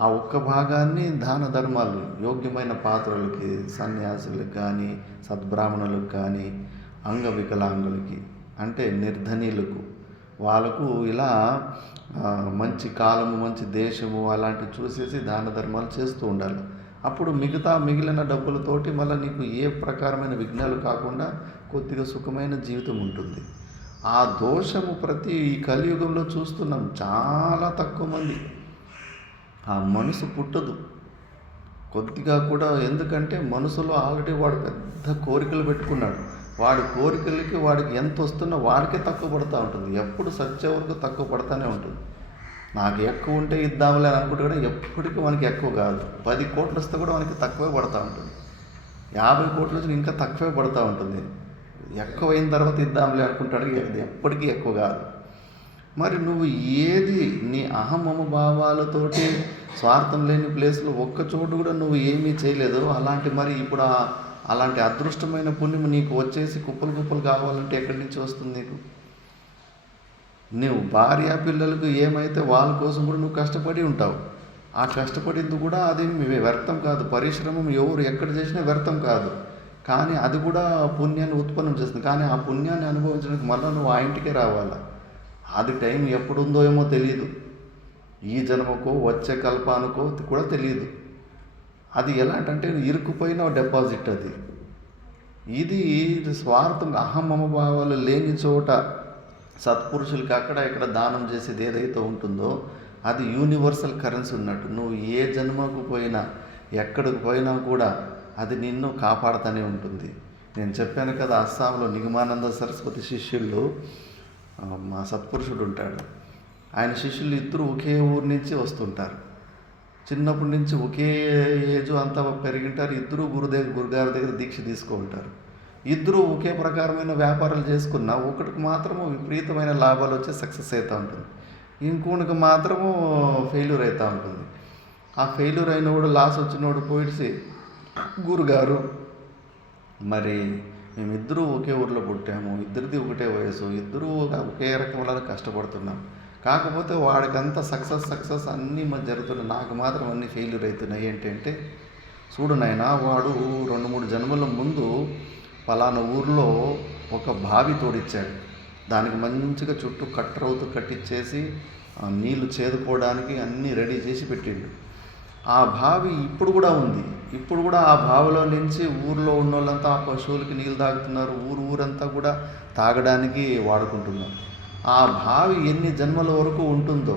ఆ 1 భాగాన్ని దాన ధర్మాలు, యోగ్యమైన పాత్రలకి, సన్యాసులకు కానీ, సద్బ్రాహ్మణులకు కానీ, అంగవికలాంగులకి అంటే నిర్ధనీలకు, వాళ్ళకు ఇలా మంచి కాలము, మంచి దేశము అలాంటివి చూసేసి దాన ధర్మాలు చేస్తూ ఉండాలి. అప్పుడు మిగిలిన డబ్బులతోటి మళ్ళీ నీకు ఏ ప్రకారమైన విఘ్నాలు కాకుండా కొద్దిగా సుఖమైన జీవితం ఉంటుంది. ఆ దోషము ప్రతి ఈ కలియుగంలో చూస్తున్నాం. చాలా తక్కువ మంది ఆ మనసు పుట్టదు కొద్దిగా కూడా. ఎందుకంటే మనసులో ఆల్రెడీ వాడు పెద్ద కోరికలు పెట్టుకున్నాడు. వాడి కోరికలకి వాడికి ఎంత వస్తున్నా వాడికే తక్కువ పడుతూ ఉంటుంది. ఎప్పుడు సచ్చే వరకు తక్కువ పడుతూనే ఉంటుంది. నాకు ఎక్కువ ఉంటే ఇద్దాంలే అని అనుకుంటే కూడా ఎప్పటికీ మనకి ఎక్కువ కాదు. 10 కోట్లు వస్తే కూడా మనకి తక్కువే పడుతూ ఉంటుంది. 50 కోట్లు వచ్చి ఇంకా తక్కువే పడుతూ ఉంటుంది. ఎక్కువైన తర్వాత ఇద్దాంలే అనుకుంటాడు, ఎప్పటికీ ఎక్కువ కాదు. మరి నువ్వు ఏది నీ అహమమ భావాలతోటి స్వార్థం లేని ప్లేస్లో ఒక్క చోటు కూడా నువ్వు ఏమీ చేయలేదు. మరి ఇప్పుడు అలాంటి అదృష్టమైన పుణ్యం నీకు వచ్చేసి కుప్పలు కావాలంటే ఎక్కడి నుంచి వస్తుంది నీకు? నువ్వు భార్య పిల్లలకు ఏమైతే వాళ్ళ కోసం కూడా నువ్వు కష్టపడి ఉంటావు. ఆ కష్టపడింది కూడా అది వ్యర్థం కాదు. పరిశ్రమం ఎవరు ఎక్కడ చేసినా వ్యర్థం కాదు. కానీ అది కూడా పుణ్యాన్ని ఉత్పన్నం చేస్తుంది. కానీ ఆ పుణ్యాన్ని అనుభవించడానికి మళ్ళీ నువ్వు ఆ ఇంటికే రావాలా. అది టైం ఎప్పుడుందో ఏమో తెలియదు. ఈ జన్మకో వచ్చే కల్పానికో కూడా తెలియదు. అది ఎలాంటంటే ఇరుక్కుపోయిన డిపాజిట్ అది. ఇది స్వార్థం, అహమమ భావాలు లేని చోట సత్పురుషులకి అక్కడ ఇక్కడ దానం చేసేది ఏదైతే ఉంటుందో అది యూనివర్సల్ కరెన్సీ ఉన్నట్టు. నువ్వు ఏ జన్మకు పోయినా ఎక్కడికి పోయినా కూడా అది నిన్ను కాపాడుతూనే ఉంటుంది. నేను చెప్పాను కదా, అస్సాంలో నిగమానంద సరస్వతి శిష్యులు, మా సత్పురుషుడు ఉంటాడు, ఆయన శిష్యులు ఇద్దరు ఒకే ఊరు నుంచి వస్తుంటారు. చిన్నప్పటి నుంచి ఒకే ఏజ్ అంతా పెరిగింటారు. ఇద్దరు గురుగారి దగ్గర దీక్ష తీసుకుంటారు. ఇద్దరు ఒకే ప్రకారమైన వ్యాపారాలు చేసుకున్నా ఒకటికి మాత్రము విపరీతమైన లాభాలు వచ్చి సక్సెస్ అవుతూ ఉంటుంది, ఇంకోనికి మాత్రము ఫెయిల్యూర్ అవుతూ ఉంటుంది. ఆ ఫెయిల్యూర్ అయినవాడు, లాస్ వచ్చినవాడు పోయిసి, గురుగారు మరి మేమిద్దరూ ఒకే ఊరిలో పుట్టాము, ఇద్దరిది ఒకటే వయసు, ఇద్దరూ ఒకే రకంలో కష్టపడుతున్నాం, కాకపోతే వాడికంతా సక్సెస్ అన్నీ జరుగుతున్నాయి, నాకు మాత్రం అన్నీ ఫెయిల్యూర్ అవుతున్నాయి. ఏంటంటే చూడు నాయనా, వాడు 2-3 జన్మల ముందు పలానా ఊర్లో ఒక బావి తోడిచ్చాడు. దానికి మంచిగా చుట్టూ కట్టరవుతూ కట్టించేసి నీళ్లు చేదుకోవడానికి అన్నీ రెడీ చేసి పెట్టిండు. ఆ బావి ఇప్పుడు కూడా ఉంది. ఇప్పుడు కూడా ఆ బావిలో నుంచి ఊర్లో ఉన్న వాళ్ళంతా ఆ పశువులకి నీళ్ళు తాగుతున్నారు. ఊరంతా కూడా తాగడానికి వాడుకుంటున్నారు. ఆ బావి ఎన్ని జన్మల వరకు ఉంటుందో,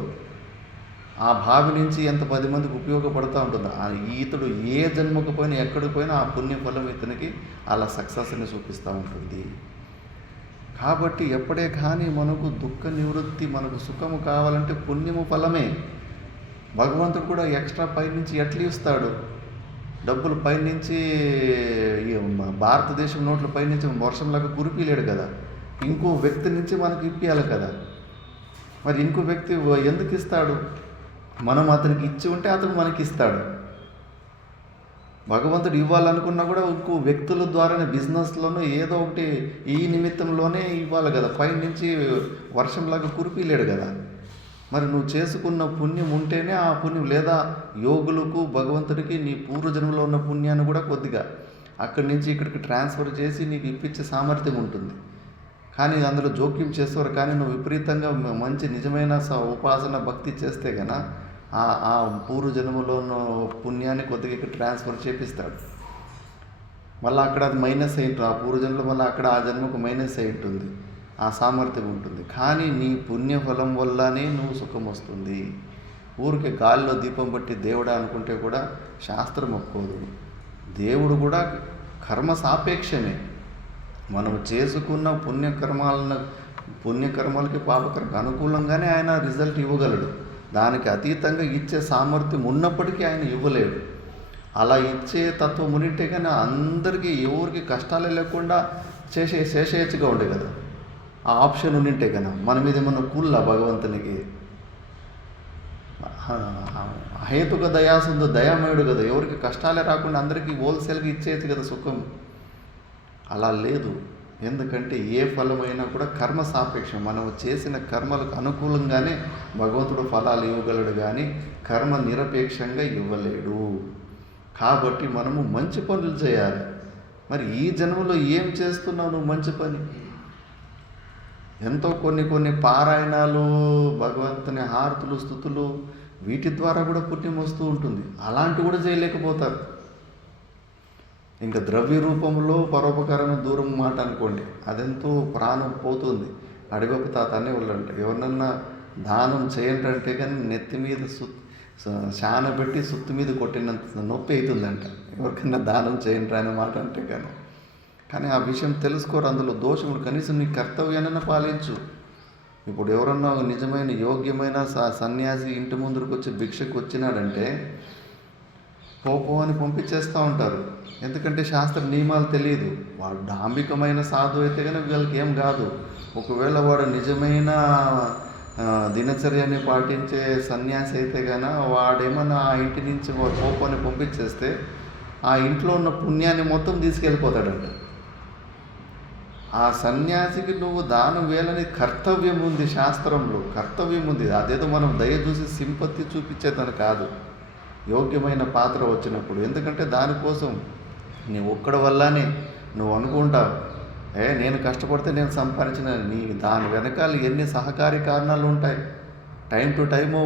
ఆ బావి నుంచి ఎంత 10 మందికి ఉపయోగపడుతూ ఉంటుందో, ఇతడు ఏ జన్మకు పోయినా ఎక్కడికి పోయినా ఆ పుణ్యఫలం ఇతనికి అలా సక్సెస్ని చూపిస్తూ ఉంటుంది. కాబట్టి ఎప్పుడే కానీ మనకు దుఃఖ నివృత్తి, మనకు సుఖము కావాలంటే పుణ్యము ఫలమే. భగవంతుడు కూడా ఎక్స్ట్రా పైనుంచి ఎట్లా ఇస్తాడు? డబ్బులు పైనుంచి భారతదేశం నోట్ల పైనుంచి వర్షంలాగా కురిపిలేడు కదా. ఇంకో వ్యక్తి నుంచి మనకు ఇప్పియాలి కదా. మరి ఇంకో వ్యక్తి ఎందుకు ఇస్తాడు? మనం అతనికి ఇచ్చి ఉంటే అతను మనకి ఇస్తాడు. భగవంతుడు ఇవ్వాలనుకున్నా కూడా ఇంకో వ్యక్తుల ద్వారానే, బిజినెస్లోనూ ఏదో ఒకటి ఈ నిమిత్తంలోనే ఇవ్వాలి కదా. పైనుంచి వర్షంలాగా కురిపిలేడు కదా. మరి నువ్వు చేసుకున్న పుణ్యం ఉంటేనే ఆ పుణ్యం, లేదా యోగులకు భగవంతుడికి నీ పూర్వజన్మలో ఉన్న పుణ్యాన్ని కూడా కొద్దిగా అక్కడి నుంచి ఇక్కడికి ట్రాన్స్ఫర్ చేసి నీకు ఇప్పించే సామర్థ్యం ఉంటుంది. కానీ అందులో జోక్యం చేసేవారు. కానీ నువ్వు విపరీతంగా మంచి నిజమైన ఉపాసన భక్తి చేస్తే గన ఆ పూర్వజన్మలోనూ పుణ్యాన్ని కొద్దిగా ఇక్కడ ట్రాన్స్ఫర్ చేపిస్తాడు. మళ్ళీ అక్కడ అది మైనస్ అయి ఉంటుంది. ఆ పూర్వజన్మలో మళ్ళీ అక్కడ ఆ జన్మకు మైనస్ అయి ఉంటుంది, ఆ సామర్థ్యం ఉంటుంది. కానీ నీ పుణ్యఫలం వల్లనే నువ్వు సుఖం వస్తుంది. ఊరికే గాలిలో దీపం బట్టి దేవుడా అనుకుంటే కూడా శాస్త్రం ఒప్పుకోదు. దేవుడు కూడా కర్మ సాపేక్షమే. మనం చేసుకున్న పుణ్యకర్మలకి పాపకర్మకి అనుకూలంగానే ఆయన రిజల్ట్ ఇవ్వగలడు. దానికి అతీతంగా ఇచ్చే సామర్థ్యం ఉన్నప్పటికీ ఆయన ఇవ్వలేడు. అలా ఇచ్చే తత్వం ఉంటే కానీ అందరికీ ఎవరికి కష్టాలే లేకుండా శేషేచ్ఛగా ఉండే కదా. ఆ ఆప్షన్ ఉండింటే కదా మన మీద ఏమన్నా కూల్లా భగవంతునికి. అహేతుక దయాసుందో దయామయుడు కదా, ఎవరికి కష్టాలే రాకుండా అందరికీ హోల్సేల్గా ఇచ్చేయచ్చు కదా సుఖం. అలా లేదు. ఎందుకంటే ఏ ఫలమైనా కూడా కర్మ సాపేక్షం. మనం చేసిన కర్మలకు అనుకూలంగానే భగవంతుడు ఫలాలు ఇవ్వగలడు, కానీ కర్మ నిరపేక్షంగా ఇవ్వలేడు. కాబట్టి మనము మంచి పనులు చేయాలి. మరి ఈ జన్మలో ఏం చేస్తున్నావు నువ్వు మంచి పని? ఎంతో కొన్ని పారాయణాలు, భగవంతుని హారతులు, స్తుతులు, వీటి ద్వారా కూడా పుణ్యం వస్తూ ఉంటుంది. అలాంటివి కూడా చేయలేకపోతారు. ఇంకా ద్రవ్య రూపంలో పరోపకారం దూరం మాట అనుకోండి, అదెంతో ప్రాణం పోతుంది. అడిగొక తాత అనే వాళ్ళంట, ఎవరినన్నా దానం చేయండి అంటే కానీ నెత్తి మీద శాన పెట్టి సుత్తు మీద కొట్టినంత నొప్పి అవుతుందంట ఎవరికైనా దానం చేయండి అనే మాట అంటే కానీ ఆ విషయం తెలుసుకోరు. అందులో దోషములు. కనీసం నీ కర్తవ్యాన్ని పాలించు. ఇప్పుడు ఎవరన్నా నిజమైన యోగ్యమైన సన్యాసి ఇంటి ముందుకు వచ్చి భిక్షకు వచ్చినాడంటే పోపో అని పంపించేస్తూ ఉంటారు. ఎందుకంటే శాస్త్ర నియమాలు తెలియదు. వాడు డాంబికమైన సాధు అయితే కానీ వీళ్ళకి ఏం కాదు. ఒకవేళ వాడు నిజమైన దినచర్యని పాటించే సన్యాసి అయితే కానీ వాడేమన్నా ఆ ఇంటి నుంచి వాడు పోపోని పంపించేస్తే ఆ ఇంట్లో ఉన్న పుణ్యాన్ని మొత్తం తీసుకెళ్ళిపోతాడంట. ఆ సన్యాసికి నువ్వు దానం వేయాలని కర్తవ్యం ఉంది, శాస్త్రంలో కర్తవ్యం ఉంది. అదేదో మనం దయ చూసి సింపత్తి చూపించేదని కాదు యోగ్యమైన పాత్ర వచ్చినప్పుడు. ఎందుకంటే దానికోసం నీ ఒక్కడి వల్లనే నువ్వు అనుకుంటావు, నేను కష్టపడితే నేను సంపాదించిన. నీ దాని వెనకాల ఎన్ని సహకారి కారణాలు ఉంటాయి. టైం టు టైము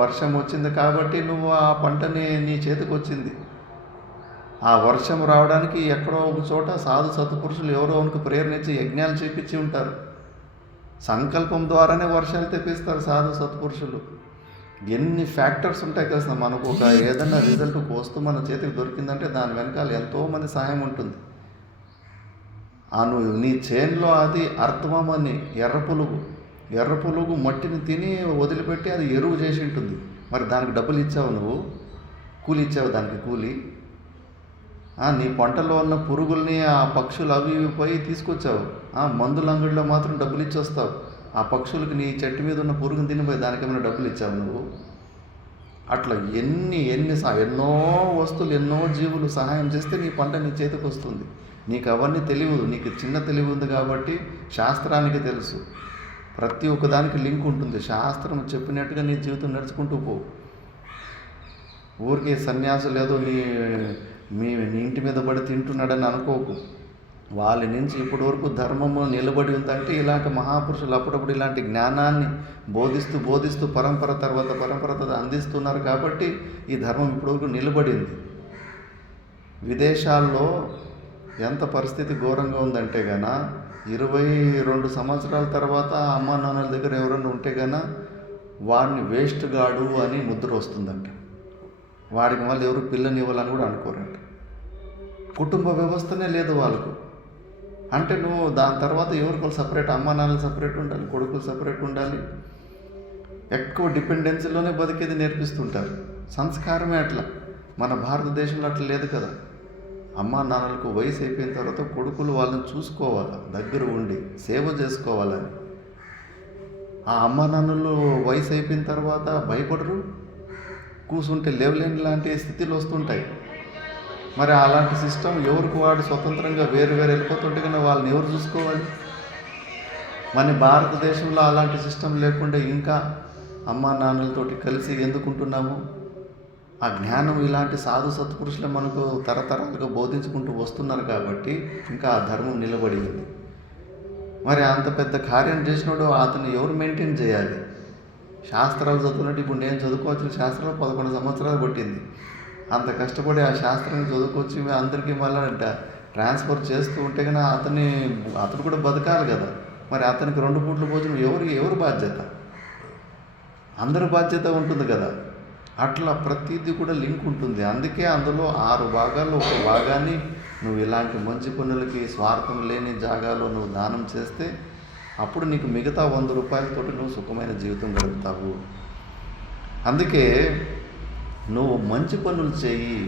వర్షం వచ్చింది కాబట్టి నువ్వు ఆ పంటని నీ చేతికి వచ్చింది. ఆ వర్షం రావడానికి ఎక్కడో ఒక చోట సాధు సత్పురుషులు ఎవరో ఉనికి ప్రేరణించి యజ్ఞాలు చేపించి ఉంటారు. సంకల్పం ద్వారానే వర్షాలు తెప్పిస్తారు సాధు సత్పురుషులు. ఎన్ని ఫ్యాక్టర్స్ ఉంటాయి కదా. మనకు ఒక ఏదైనా రిజల్ట్ వస్తూ మన చేతికి దొరికిందంటే దాని వెనకాల ఎంతోమంది సాయం ఉంటుంది. నువ్వు నీ చేన్లో అది అర్థమని ఎర్ర పులుగు మట్టిని తిని వదిలిపెట్టి అది ఎరువు చేసి ఉంటుంది. మరి దానికి డబ్బులు ఇచ్చావు, నువ్వు కూలి ఇచ్చావు దానికి కూలి. నీ పంటలో ఉన్న పురుగుల్ని ఆ పక్షులు అవి పోయి తీసుకొచ్చావు. మందుల అంగడిలో మాత్రం డబ్బులు ఇచ్చి వస్తావు. ఆ పక్షులకి నీ చెట్టు మీద ఉన్న పురుగుని తినిపోయి దానికి ఏమైనా డబ్బులు ఇచ్చావు నువ్వు. అట్లా ఎన్నో వస్తువులు, ఎన్నో జీవులు సహాయం చేస్తే నీ పంట నీ చేతికి వస్తుంది. నీకు అవన్నీ తెలియదు. నీకు చిన్న తెలివి ఉంది కాబట్టి శాస్త్రానికి తెలుసు. ప్రతి ఒక్కదానికి లింక్ ఉంటుంది. శాస్త్రం చెప్పినట్టుగా నీ జీవితం నడుచుకుంటూ పో. ఊరికే సన్యాసులు ఏదో నీ ఇంటి మీద పడి తింటున్నాడని అనుకోకు. వాళ్ళ నుంచి ఇప్పటి వరకు ధర్మము నిలబడి ఉందంటే ఇలాంటి మహాపురుషులు అప్పుడప్పుడు ఇలాంటి జ్ఞానాన్ని బోధిస్తూ పరంపర తర్వాత అందిస్తున్నారు కాబట్టి ఈ ధర్మం ఇప్పటివరకు నిలబడింది. విదేశాల్లో ఎంత పరిస్థితి ఘోరంగా ఉందంటే 22 సంవత్సరాల తర్వాత అమ్మా నాన్నల దగ్గర ఎవరైనా ఉంటే వాడిని వేస్ట్ గాడు అని ముద్ర వస్తుందంట. వాడికి మళ్ళీ ఎవరు పిల్లని ఇవ్వాలని కూడా అనుకోరంట. కుటుంబ వ్యవస్థనే లేదు వాళ్ళకు. అంటే నువ్వు దాని తర్వాత ఎవరికి సపరేట్, అమ్మా నాన్నలు సపరేట్ ఉండాలి, కొడుకులు సపరేట్ ఉండాలి. ఎక్కువ డిపెండెన్సీలోనే బతికేది నేర్పిస్తుంటారు. సంస్కారమే అట్లా. మన భారతదేశంలో అట్లా లేదు కదా. అమ్మా నాన్నలకు వయసు అయిపోయిన తర్వాత కొడుకులు వాళ్ళని చూసుకోవాలి, దగ్గర ఉండి సేవ చేసుకోవాలని. ఆ అమ్మా నాన్నలు వయసు అయిపోయిన తర్వాత భయపడరు, కూర్చుంటే లేవలేని లాంటి స్థితిలో వస్తుంటాయి. మరి అలాంటి సిస్టమ్ ఎవరికి వాడు స్వతంత్రంగా వేరు వెళ్ళిపోతుంటే కన్నా వాళ్ళని ఎవరు చూసుకోవాలి? మన భారతదేశంలో అలాంటి సిస్టమ్ లేకుండా ఇంకా అమ్మా నాన్నలతోటి కలిసి ఎందుకుంటున్నాము? ఆ జ్ఞానం ఇలాంటి సాధు సత్పురుషులు మనకు తరతరాలుగా బోధించుకుంటూ వస్తున్నారు కాబట్టి ఇంకా ఆ ధర్మం నిలబడి ఉంది. మరి అంత పెద్ద కార్యం చేసినోడు అతను ఎవరు మెయింటైన్ చేయాలి? శాస్త్రాలు చదువుకున్నట్టు ఇప్పుడు నేను చదువుకోవాల్సిన శాస్త్రాలు 11 సంవత్సరాలు పట్టింది. అంత కష్టపడి ఆ శాస్త్రాన్ని చదువుకొచ్చి అందరికీ మళ్ళీ ట్రాన్స్ఫర్ చేస్తూ ఉంటే కానీ అతను కూడా బతకాలి కదా. మరి అతనికి 2 పూట్ల భోజనం ఎవరు బాధ్యత? అందరి బాధ్యత ఉంటుంది కదా. అట్లా ప్రతిదీ కూడా లింక్ ఉంటుంది. అందుకే అందులో 6 భాగాల్లో ఒక భాగాన్ని నువ్వు ఇలాంటి మంచి పనులకి, స్వార్థం లేని జాగాలో నువ్వు దానం చేస్తే అప్పుడు నీకు మిగతా 100 రూపాయలతోటి నువ్వు సుఖమైన జీవితం గడుపుతావు. అందుకే నువ్వు మంచి పనులు చేయి,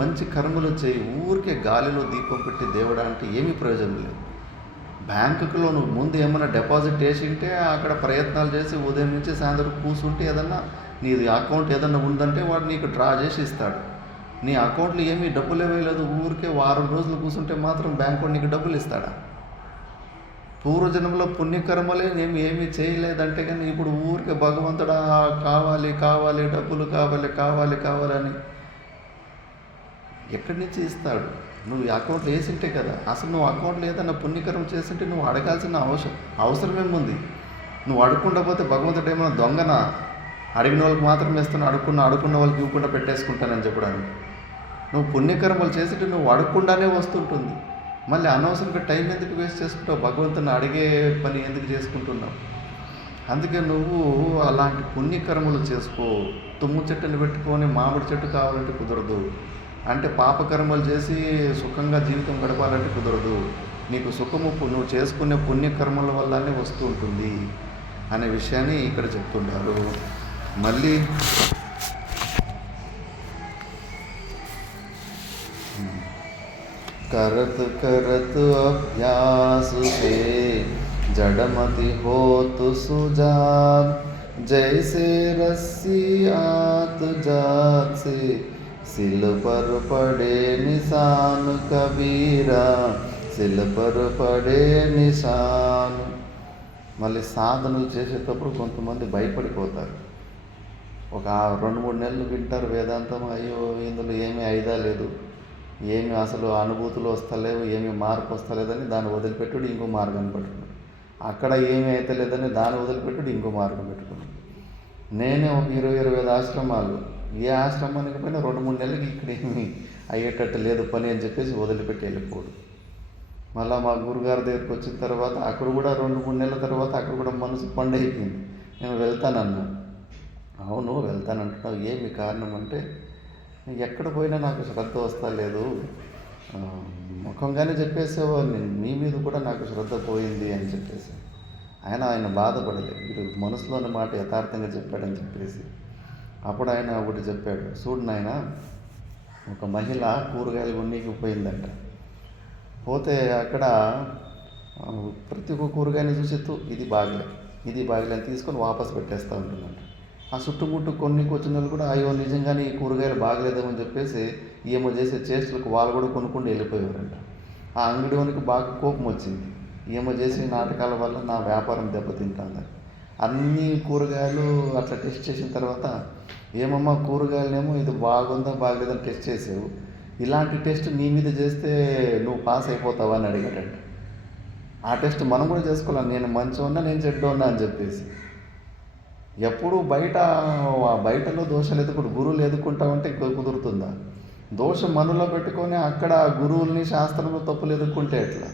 మంచి కర్మలు చేయి. ఊరికే గాలిలో దీపం పెట్టి దేవుడా అంటే ఏమీ ప్రయోజనం లేదు. బ్యాంకులో నువ్వు ముందు ఏమైనా డిపాజిట్ వేసింటే అక్కడ ప్రయత్నాలు చేసి ఉదయం నుంచి సాయంత్రం కూర్చుంటే ఏదన్నా నీది అకౌంట్ ఏదన్నా ఉందంటే వాడు నీకు డ్రా చేసి ఇస్తాడు. నీ అకౌంట్లో ఏమీ డబ్బులు వేయలేదు, ఊరికే వారం రోజులు కూర్చుంటే మాత్రం బ్యాంకు నీకు డబ్బులు ఇస్తాడా? పూర్వజన్మలో పుణ్యకర్మలే ఏమీ చేయలేదంటే కానీ ఇప్పుడు ఊరికే భగవంతుడా కావాలి డబ్బులు కావాలని ఎక్కడి నుంచి ఇస్తాడు? నువ్వు అకౌంట్లో వేసింటే కదా. అసలు నువ్వు అకౌంట్లో ఏదన్నా పుణ్యకరం చేస్తుంటే నువ్వు అడగాల్సిన అవసరం ఏముంది? నువ్వు అడుక్కుండా పోతే భగవంతుడు ఏమైనా దొంగనా? అడిగిన వాళ్ళకి మాత్రం ఇస్తాను, అడుక్కున్న వాళ్ళకి ఇవ్వకుండా పెట్టేసుకుంటానని చెప్పడానికి. నువ్వు పుణ్యకర్మలు చేస్తుంటే నువ్వు అడగకుండానే వస్తుంటుంది. మళ్ళీ అనవసరంగా టైం ఎందుకు వేస్ట్ చేసుకుంటావు? భగవంతుని అడిగే పని ఎందుకు చేసుకుంటున్నావు? అందుకే నువ్వు అలాంటి పుణ్యకర్మలు చేసుకో. తుమ్ము చెట్టుని పెట్టుకొని మామిడి చెట్టు కావాలంటే కుదరదు. అంటే పాపకర్మలు చేసి సుఖంగా జీవితం గడపాలంటే కుదరదు. నీకు సుఖము నువ్వు చేసుకునే పుణ్యకర్మల వల్లనే వస్తూ ఉంటుంది అనే విషయాన్ని ఇక్కడ చెప్తుంటారు. మళ్ళీ करत अभ्यास से जड़मति होत सुजान, जैसे रस्सी आत जात से सिल पर पड़े निशान कबीरा, सिल पर पड़े निशान. మళ్ళీ సాధనలు చేసేటప్పుడు కొంతమంది భయపడిపోతారు. ఒక 2-3 నెలలు వింటారు వేదాంతం, అయ్యో ఇందులో ఏమీ అయిదా లేదు, ఏమి అసలు అనుభూతులు వస్తలేవు, ఏమి మార్పు వస్తలేదని దాన్ని వదిలిపెట్టుడు ఇంకో మార్గం పెట్టుకున్నాడు. అక్కడ ఏమీ అయితే లేదని దాన్ని వదిలిపెట్టుడు ఇంకో మార్గం పెట్టుకున్నాడు. నేనే ఒక 20-25 ఆశ్రమాలు, ఏ ఆశ్రమానికి పోయినా 2-3 నెలలకి ఇక్కడ ఏమి అయ్యేటట్టు లేదు పని అని చెప్పేసి వదిలిపెట్టి వెళ్ళిపోడు. మళ్ళీ మా గురుగారి దగ్గరికి వచ్చిన తర్వాత అక్కడ కూడా 2-3 నెలల తర్వాత అక్కడ కూడా మనసు పండైపోయింది. నేను వెళ్తానన్నా. అవును వెళ్తానంటున్నావు, ఏమి కారణం అంటే ఎక్కడ పోయినా నాకు శ్రద్ధ వస్తలేదు, ముఖంగానే చెప్పేసేవాడిని, మీ మీద కూడా నాకు శ్రద్ధ పోయింది అని చెప్పేసి. ఆయన బాధపడలేదు, వీడు మనసులోని మాట యథార్థంగా చెప్పాడని చెప్పేసి. అప్పుడు ఆయన ఒకటి చెప్పాడు, చూడు నాయన, ఒక మహిళ కూరగాయలు కొన్నీకి పోయిందంట. పోతే అక్కడ ప్రతి ఒక్క కూరగాయని చూసి ఇది బాగిలే అని తీసుకొని వాపస్ పెట్టేస్తూ ఉంటుందంట. ఆ చుట్టుముట్టు కొన్ని వచ్చిన వాళ్ళు కూడా అయ్యో నిజంగానే ఈ కూరగాయలు బాగలేదేమని చెప్పేసి ఏమో చేసే చేష్టలకు వాళ్ళు కూడా కొనుక్కొని వెళ్ళిపోయేవారంట. ఆ అంగడి వానికి బాగా కోపం వచ్చింది, ఏమో చేసే నాటకాల వల్ల నా వ్యాపారం దెబ్బతింటుంది. అన్ని కూరగాయలు అట్లా టెస్ట్ చేసిన తర్వాత, ఏమమ్మా కూరగాయలనేమో ఇది బాగుందా బాగలేదని టెస్ట్ చేసావు, ఇలాంటి టెస్ట్ నీ మీద చేస్తే నువ్వు పాస్ అయిపోతావా అని అడిగాడంట. ఆ టెస్ట్ మనం కూడా చేసుకోవాలి, నేను మంచిగా ఉన్నా నేను చెడ్డ ఉన్నా అని చెప్పేసి. ఎప్పుడు బయటలో దోషాలు ఎదుర్కొంటు గురువులు ఎదుర్కొంటామంటే కుదురుతుందా? దోషం మనలో పెట్టుకొని అక్కడ గురువుల్ని శాస్త్రంలో తప్పులు ఎదుర్కొంటే ఎట్లా?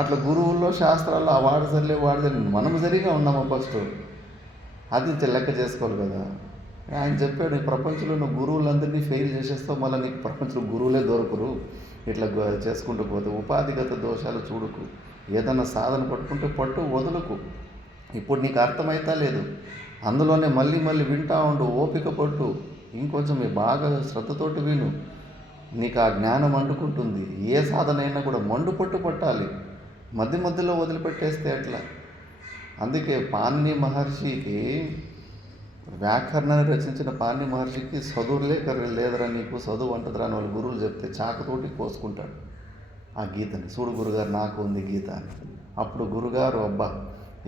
అట్లా గురువుల్లో శాస్త్రాల్లో వాడు మనం సరిగా ఉన్నామా ఫస్ట్ అది లెక్క చేసుకోవాలి కదా. ఆయన చెప్పాడు, ఈ ప్రపంచంలో నువ్వు గురువులందరినీ ఫెయిల్ చేసేస్తావు, మళ్ళీ నీకు ప్రపంచంలో గురువులే దొరకరు. ఇట్లా చేసుకుంటూ పోతే ఉపాధిగత దోషాలు చూడకు, ఏదన్నా సాధన పట్టుకుంటే పట్టు వదులుకు. ఇప్పుడు నీకు అర్థమైతా లేదు, అందులోనే మళ్ళీ వింటా ఉండు, ఓపిక పట్టు, ఇంకొంచెం బాగా శ్రద్ధతోటి విను, నీకు ఆ జ్ఞానం అంటుకుంటుంది. ఏ సాధన అయినా కూడా పట్టాలి, మధ్యలో వదిలిపెట్టేస్తే ఎట్లా? అందుకే పాణిని మహర్షికి, వ్యాకరణాన్ని రచించిన పాణిని మహర్షికి లేదరా నీకు చదువు అంటదిరా అని వాళ్ళ గురువులు చెప్తే చాకతోటి కోసుకుంటాడు ఆ గీతని. చూడు గురుగారు నాకు ఉంది గీత అని. అప్పుడు గురుగారు, అబ్బా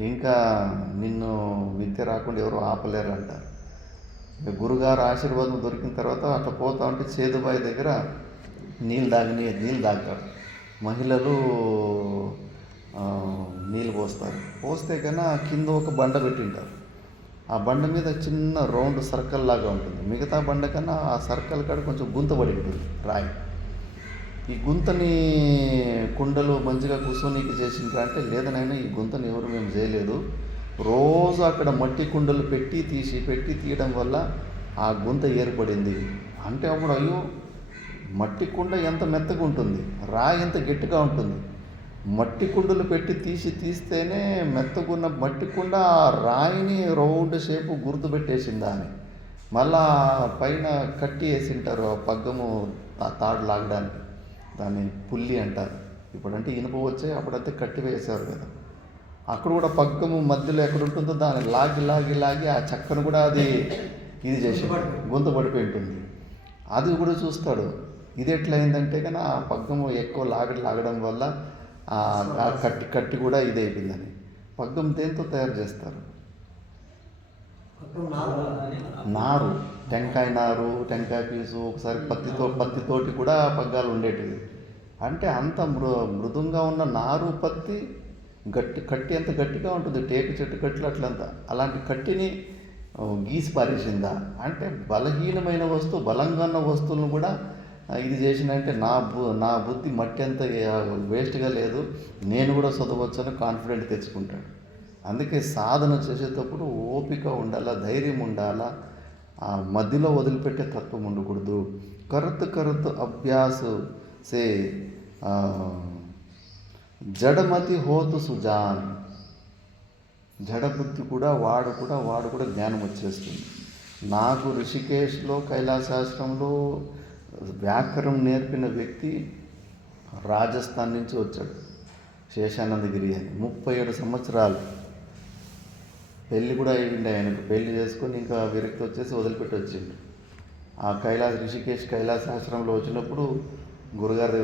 ఇంకా నిన్ను విద్య రాకుండా ఎవరు ఆపలేరు అంటారు. గురుగారు ఆశీర్వాదం దొరికిన తర్వాత అట్లా పోతా ఉంటే చేదుబాయి దగ్గర నీళ్ళు తాగుతారు. మహిళలు నీళ్ళు పోస్తారు. పోస్తే కన్నా కింద ఒక బండ పెట్టింటారు. ఆ బండ మీద చిన్న రౌండ్ సర్కిల్ లాగా ఉంటుంది. మిగతా బండ కన్నా ఆ సర్కిల్ కాడ కొంచెం గుంత పడి ఉంటుంది రాయి. ఈ గుంతని కుండలు మంచిగా కూర్చోనీకి చేసిండ్రా అంటే, లేదనైనా ఈ గుంతని ఎవరు మేము చేయలేదు, రోజు అక్కడ మట్టి కుండలు పెట్టి తీయడం వల్ల ఆ గుంత ఏర్పడింది అంటే, అప్పుడు అయ్యో మట్టి కుండ ఎంత మెత్తగా ఉంటుంది, రాయి ఎంత గట్టిగా ఉంటుంది, మట్టి కుండలు పెట్టి తీస్తేనే మెత్తగున్న మట్టి కుండ ఆ రాయిని రౌండ్ షేపు గుర్తుపెట్టేసిందా అని మళ్ళా పైన కట్టి వేసింటారు. ఆ పగ్గము తాడు లాగడానికి, దాన్ని పుల్లి అంటారు. ఇప్పుడంటే ఇనుప వచ్చాయి, అప్పుడంతే కట్టి వేసారు కదా. అక్కడ కూడా పగ్గము మధ్యలో ఎక్కడ ఉంటుందో దాన్ని లాగి ఆ చెక్కను కూడా అది ఇది చేసి గొంతు పడిపోయి ఉంటుంది. అది కూడా చూస్తాడు. ఇది ఎట్లయిందంటే కానీ ఆ పగ్గము ఎక్కువ లాగడం వల్ల ఆ కట్టి కూడా ఇది అయిపోయిందని. పగ్గం దేంతో తయారు చేస్తారు? నారు, టెంకాయ నారు, టెంకాయ పీసు, ఒకసారి పత్తితోటి కూడా పగ్గాలు ఉండేటివి. అంటే అంత మృదుంగా ఉన్న నారు, పత్తి కట్టి ఎంత గట్టిగా ఉంటుంది, టేకు చెట్టు కట్లు అట్లంతా. అలాంటి కట్టిని గీసి పారేసిందా అంటే, బలహీనమైన వస్తువు, బలంగా ఉన్న వస్తువులను కూడా ఇది చేసిందంటే నా బుద్ధి మట్టి అంత వేస్ట్గా లేదు, నేను కూడా చదవచ్చని కాన్ఫిడెంట్ తెచ్చుకుంటాడు. అందుకే సాధన చేసేటప్పుడు ఓపిక ఉండాలా, ధైర్యం ఉండాలా, ఆ మధ్యలో వదిలిపెట్టే తత్వం ఉండకూడదు. కరుత్ అభ్యాసు సే జడమతి హోతు సుజాన్. జడబుద్ధి కూడా వాడు కూడా జ్ఞానం వచ్చేస్తుంది. నాకు ఋషికేశ్లో కైలాసాశ్రమంలో వ్యాకరణం నేర్పిన వ్యక్తి రాజస్థాన్ నుంచి వచ్చాడు, శేషానందగిరి అని. 37 సంవత్సరాలు పెళ్ళి కూడా అయ్యింది ఆయనకు. పెళ్ళి చేసుకొని ఇంకా విరక్తి వచ్చేసి వదిలిపెట్టి వచ్చిండు. ఆ ఋషికేశ్ కైలాసాశ్రమంలో వచ్చినప్పుడు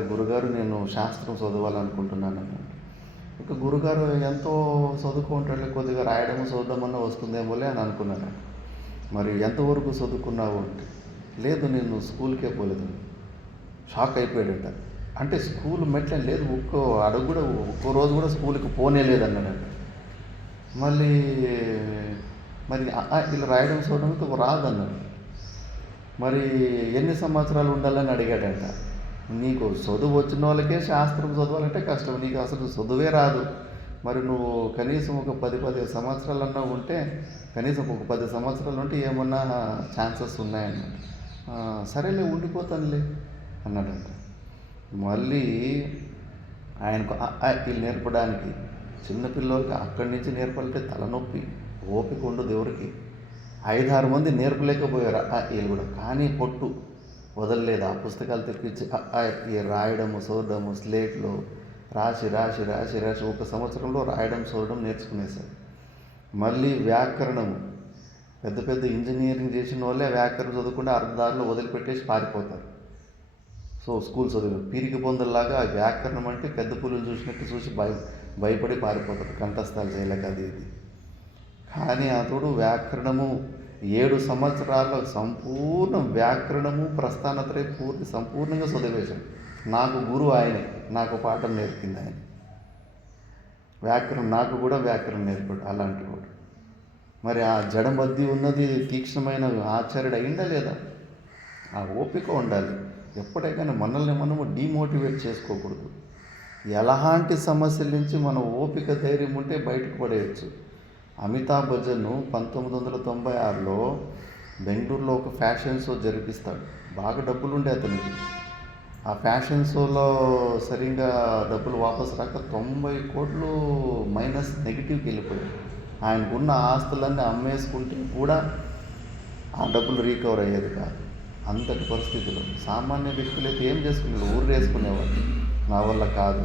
గురుగారు నేను శాస్త్రం చదవాలనుకుంటున్నాను అన్నాడు. ఇక గురుగారు ఎంతో చదువుకుంటాడు, కొద్దిగా రాయడము చదవడమన్నా వస్తుందేమోలే అని అనుకున్నాను. మరి ఎంతవరకు చదువుకున్నావు అంటే, లేదు నేను స్కూల్కే పోలేదు. షాక్ అయిపోయాడట. అంటే స్కూల్ మెట్లే లేదు, ఒక్కో రోజు కూడా స్కూల్కి పోనే లేదన్నాడట. మరి ఇలా రాయడం చూడడంతో రాదన్నాడు. మరి ఎన్ని సంవత్సరాలు ఉండాలని అడిగాడట. నీకు చదువు వచ్చిన వాళ్ళకే శాస్త్రం చదవాలంటే కష్టం, నీకు అసలు చదువే రాదు, మరి నువ్వు కనీసం ఒక 10 సంవత్సరాలన్నా ఉంటే, కనీసం ఒక 10 సంవత్సరాలు ఉంటే ఏమన్నా ఛాన్సెస్ ఉన్నాయన్నమాట. సరేలే ఉండిపోతానులే అన్నాడంట. మళ్ళీ ఆయనకు వీళ్ళు నేర్పడానికి, చిన్నపిల్లలకి అక్కడి నుంచి నేర్పాలంటే తలనొప్పి, ఓపిక ఉండదు ఎవరికి. 5-6 మంది నేర్పలేకపోయారు వీళ్ళు కూడా. కానీ పొట్టు వదలలేదు. ఆ పుస్తకాలు తెప్పించి రాయడము చదవడము, స్లేట్లో రాసి 1 సంవత్సరంలో రాయడం చదవడం నేర్చుకునేసారు. మళ్ళీ వ్యాకరణము, పెద్ద ఇంజనీరింగ్ చేసిన వాళ్ళే వ్యాకరణం చదువుకుంటే అర్ధదారిలో వదిలిపెట్టేసి పారిపోతారు. సో స్కూల్ చదువు పీరికి పొందల్లాగా ఆ వ్యాకరణం అంటే పెద్ద పులులు చూసినట్టు చూసి భయపడి పారిపోతారు, కంఠస్థాలు చేయలేక అది ఇది. కానీ అతడు వ్యాకరణము 7 సంవత్సరాల సంపూర్ణ వ్యాకరణము ప్రస్థానత్రయ సంపూర్ణంగా చదివేశాడు. నాకు గురువు ఆయనే, నాకు పాఠం నేర్పింది ఆయన. నాకు కూడా వ్యాకరణం నేర్పాడు అలాంటి వాడు. మరి ఆ జడమద్ది ఉన్నది తీక్ష్ణమైన ఆచార్యుడు అయిందా లేదా? ఆ ఓపిక ఉండాలి. ఎప్పటికైనా మనల్ని మనము డీమోటివేట్ చేసుకోకూడదు. ఎలాంటి సమస్యల నుంచి మన ఓపిక ధైర్యం ఉంటే బయటకు పడేయచ్చు. అమితాబ్ బచ్చన్ 1996లో బెంగళూరులో ఒక ఫ్యాషన్ షో జరిపిస్తాడు. బాగా డబ్బులు ఉండే అతనికి. ఆ ఫ్యాషన్ షోలో సరిగ్గా డబ్బులు వాపసు రాక 90 కోట్లు మైనస్ నెగిటివ్కి వెళ్ళిపోయాయి. ఆయనకున్న ఆస్తులన్నీ అమ్మేసుకుంటే కూడా ఆ డబ్బులు రీకవర్ అయ్యేది కాదు. అంతటి పరిస్థితులు సామాన్య వ్యక్తులైతే ఏం చేసుకునేవాళ్ళు, ఊరు వేసుకునేవాళ్ళు, నా వల్ల కాదు.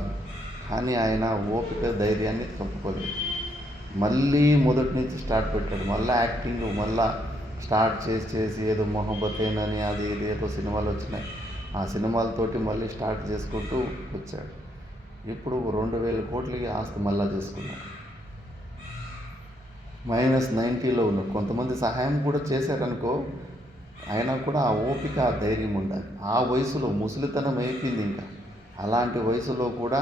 కానీ ఆయన ఓపిక ధైర్యాన్ని తప్పుకోలేదు. మళ్ళీ మొదటి నుంచి స్టార్ట్ పెట్టాడు. మళ్ళీ యాక్టింగ్ స్టార్ట్ చేసి ఏదో మొహబ్బతేనని అది ఇది ఏదో సినిమాలు వచ్చినాయి. ఆ సినిమాలతోటి మళ్ళీ స్టార్ట్ చేసుకుంటూ వచ్చాడు. ఇప్పుడు 2000 కోట్లకి ఆస్తి మళ్ళా చేసుకున్నాడు. -90లో ఉన్నాడు. కొంతమంది సహాయం కూడా చేశారనుకో, అయినా కూడా ఆ ఓపిక ఆ ధైర్యం ఉండాలి. ఆ వయసులో ముసలితనం అయిపోయింది ఇంకా, అలాంటి వయసులో కూడా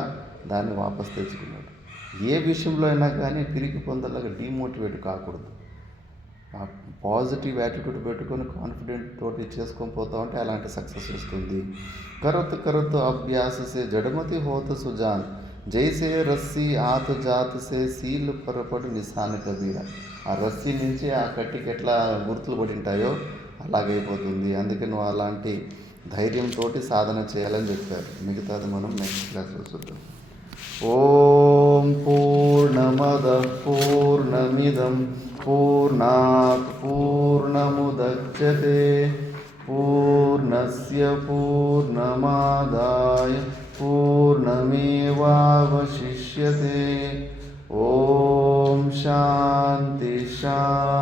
దాన్ని వాపసు తెచ్చుకున్నాడు. ఏ విషయంలో అయినా కానీ పిరికి పొందలాగా డిమోటివేట్ కాకూడదు. ఆ పాజిటివ్ యాటిట్యూడ్ పెట్టుకొని కాన్ఫిడెంట్ తోటి చేసుకొని పోతా ఉంటే అలాంటి సక్సెస్ వస్తుంది. కరత్ కరత్ అభ్యాస సే జడమతి హోత సుజాన్, జైసే రస్సీ ఆత్ జాత్ సే సీల్ పొరపడు నిశాన్ కబీర. ఆ రస్సీ నుంచి ఆ కట్టికి ఎట్లా గుర్తులు పడి ఉంటాయో అలాగైపోతుంది. అందుకే నువ్వు అలాంటి ధైర్యంతో సాధన చేయాలని చెప్పారు. మిగతాది మనం నెక్స్ట్ క్లాస్లో చూద్దాం. ఓం పూర్ణమద పూర్ణమిదం పూర్ణాత్ పూర్ణముదచ్యతే పూర్ణస్య పూర్ణమాదాయ పూర్ణమేవావశిష్యతే. ఓం శాంతి శాంతి.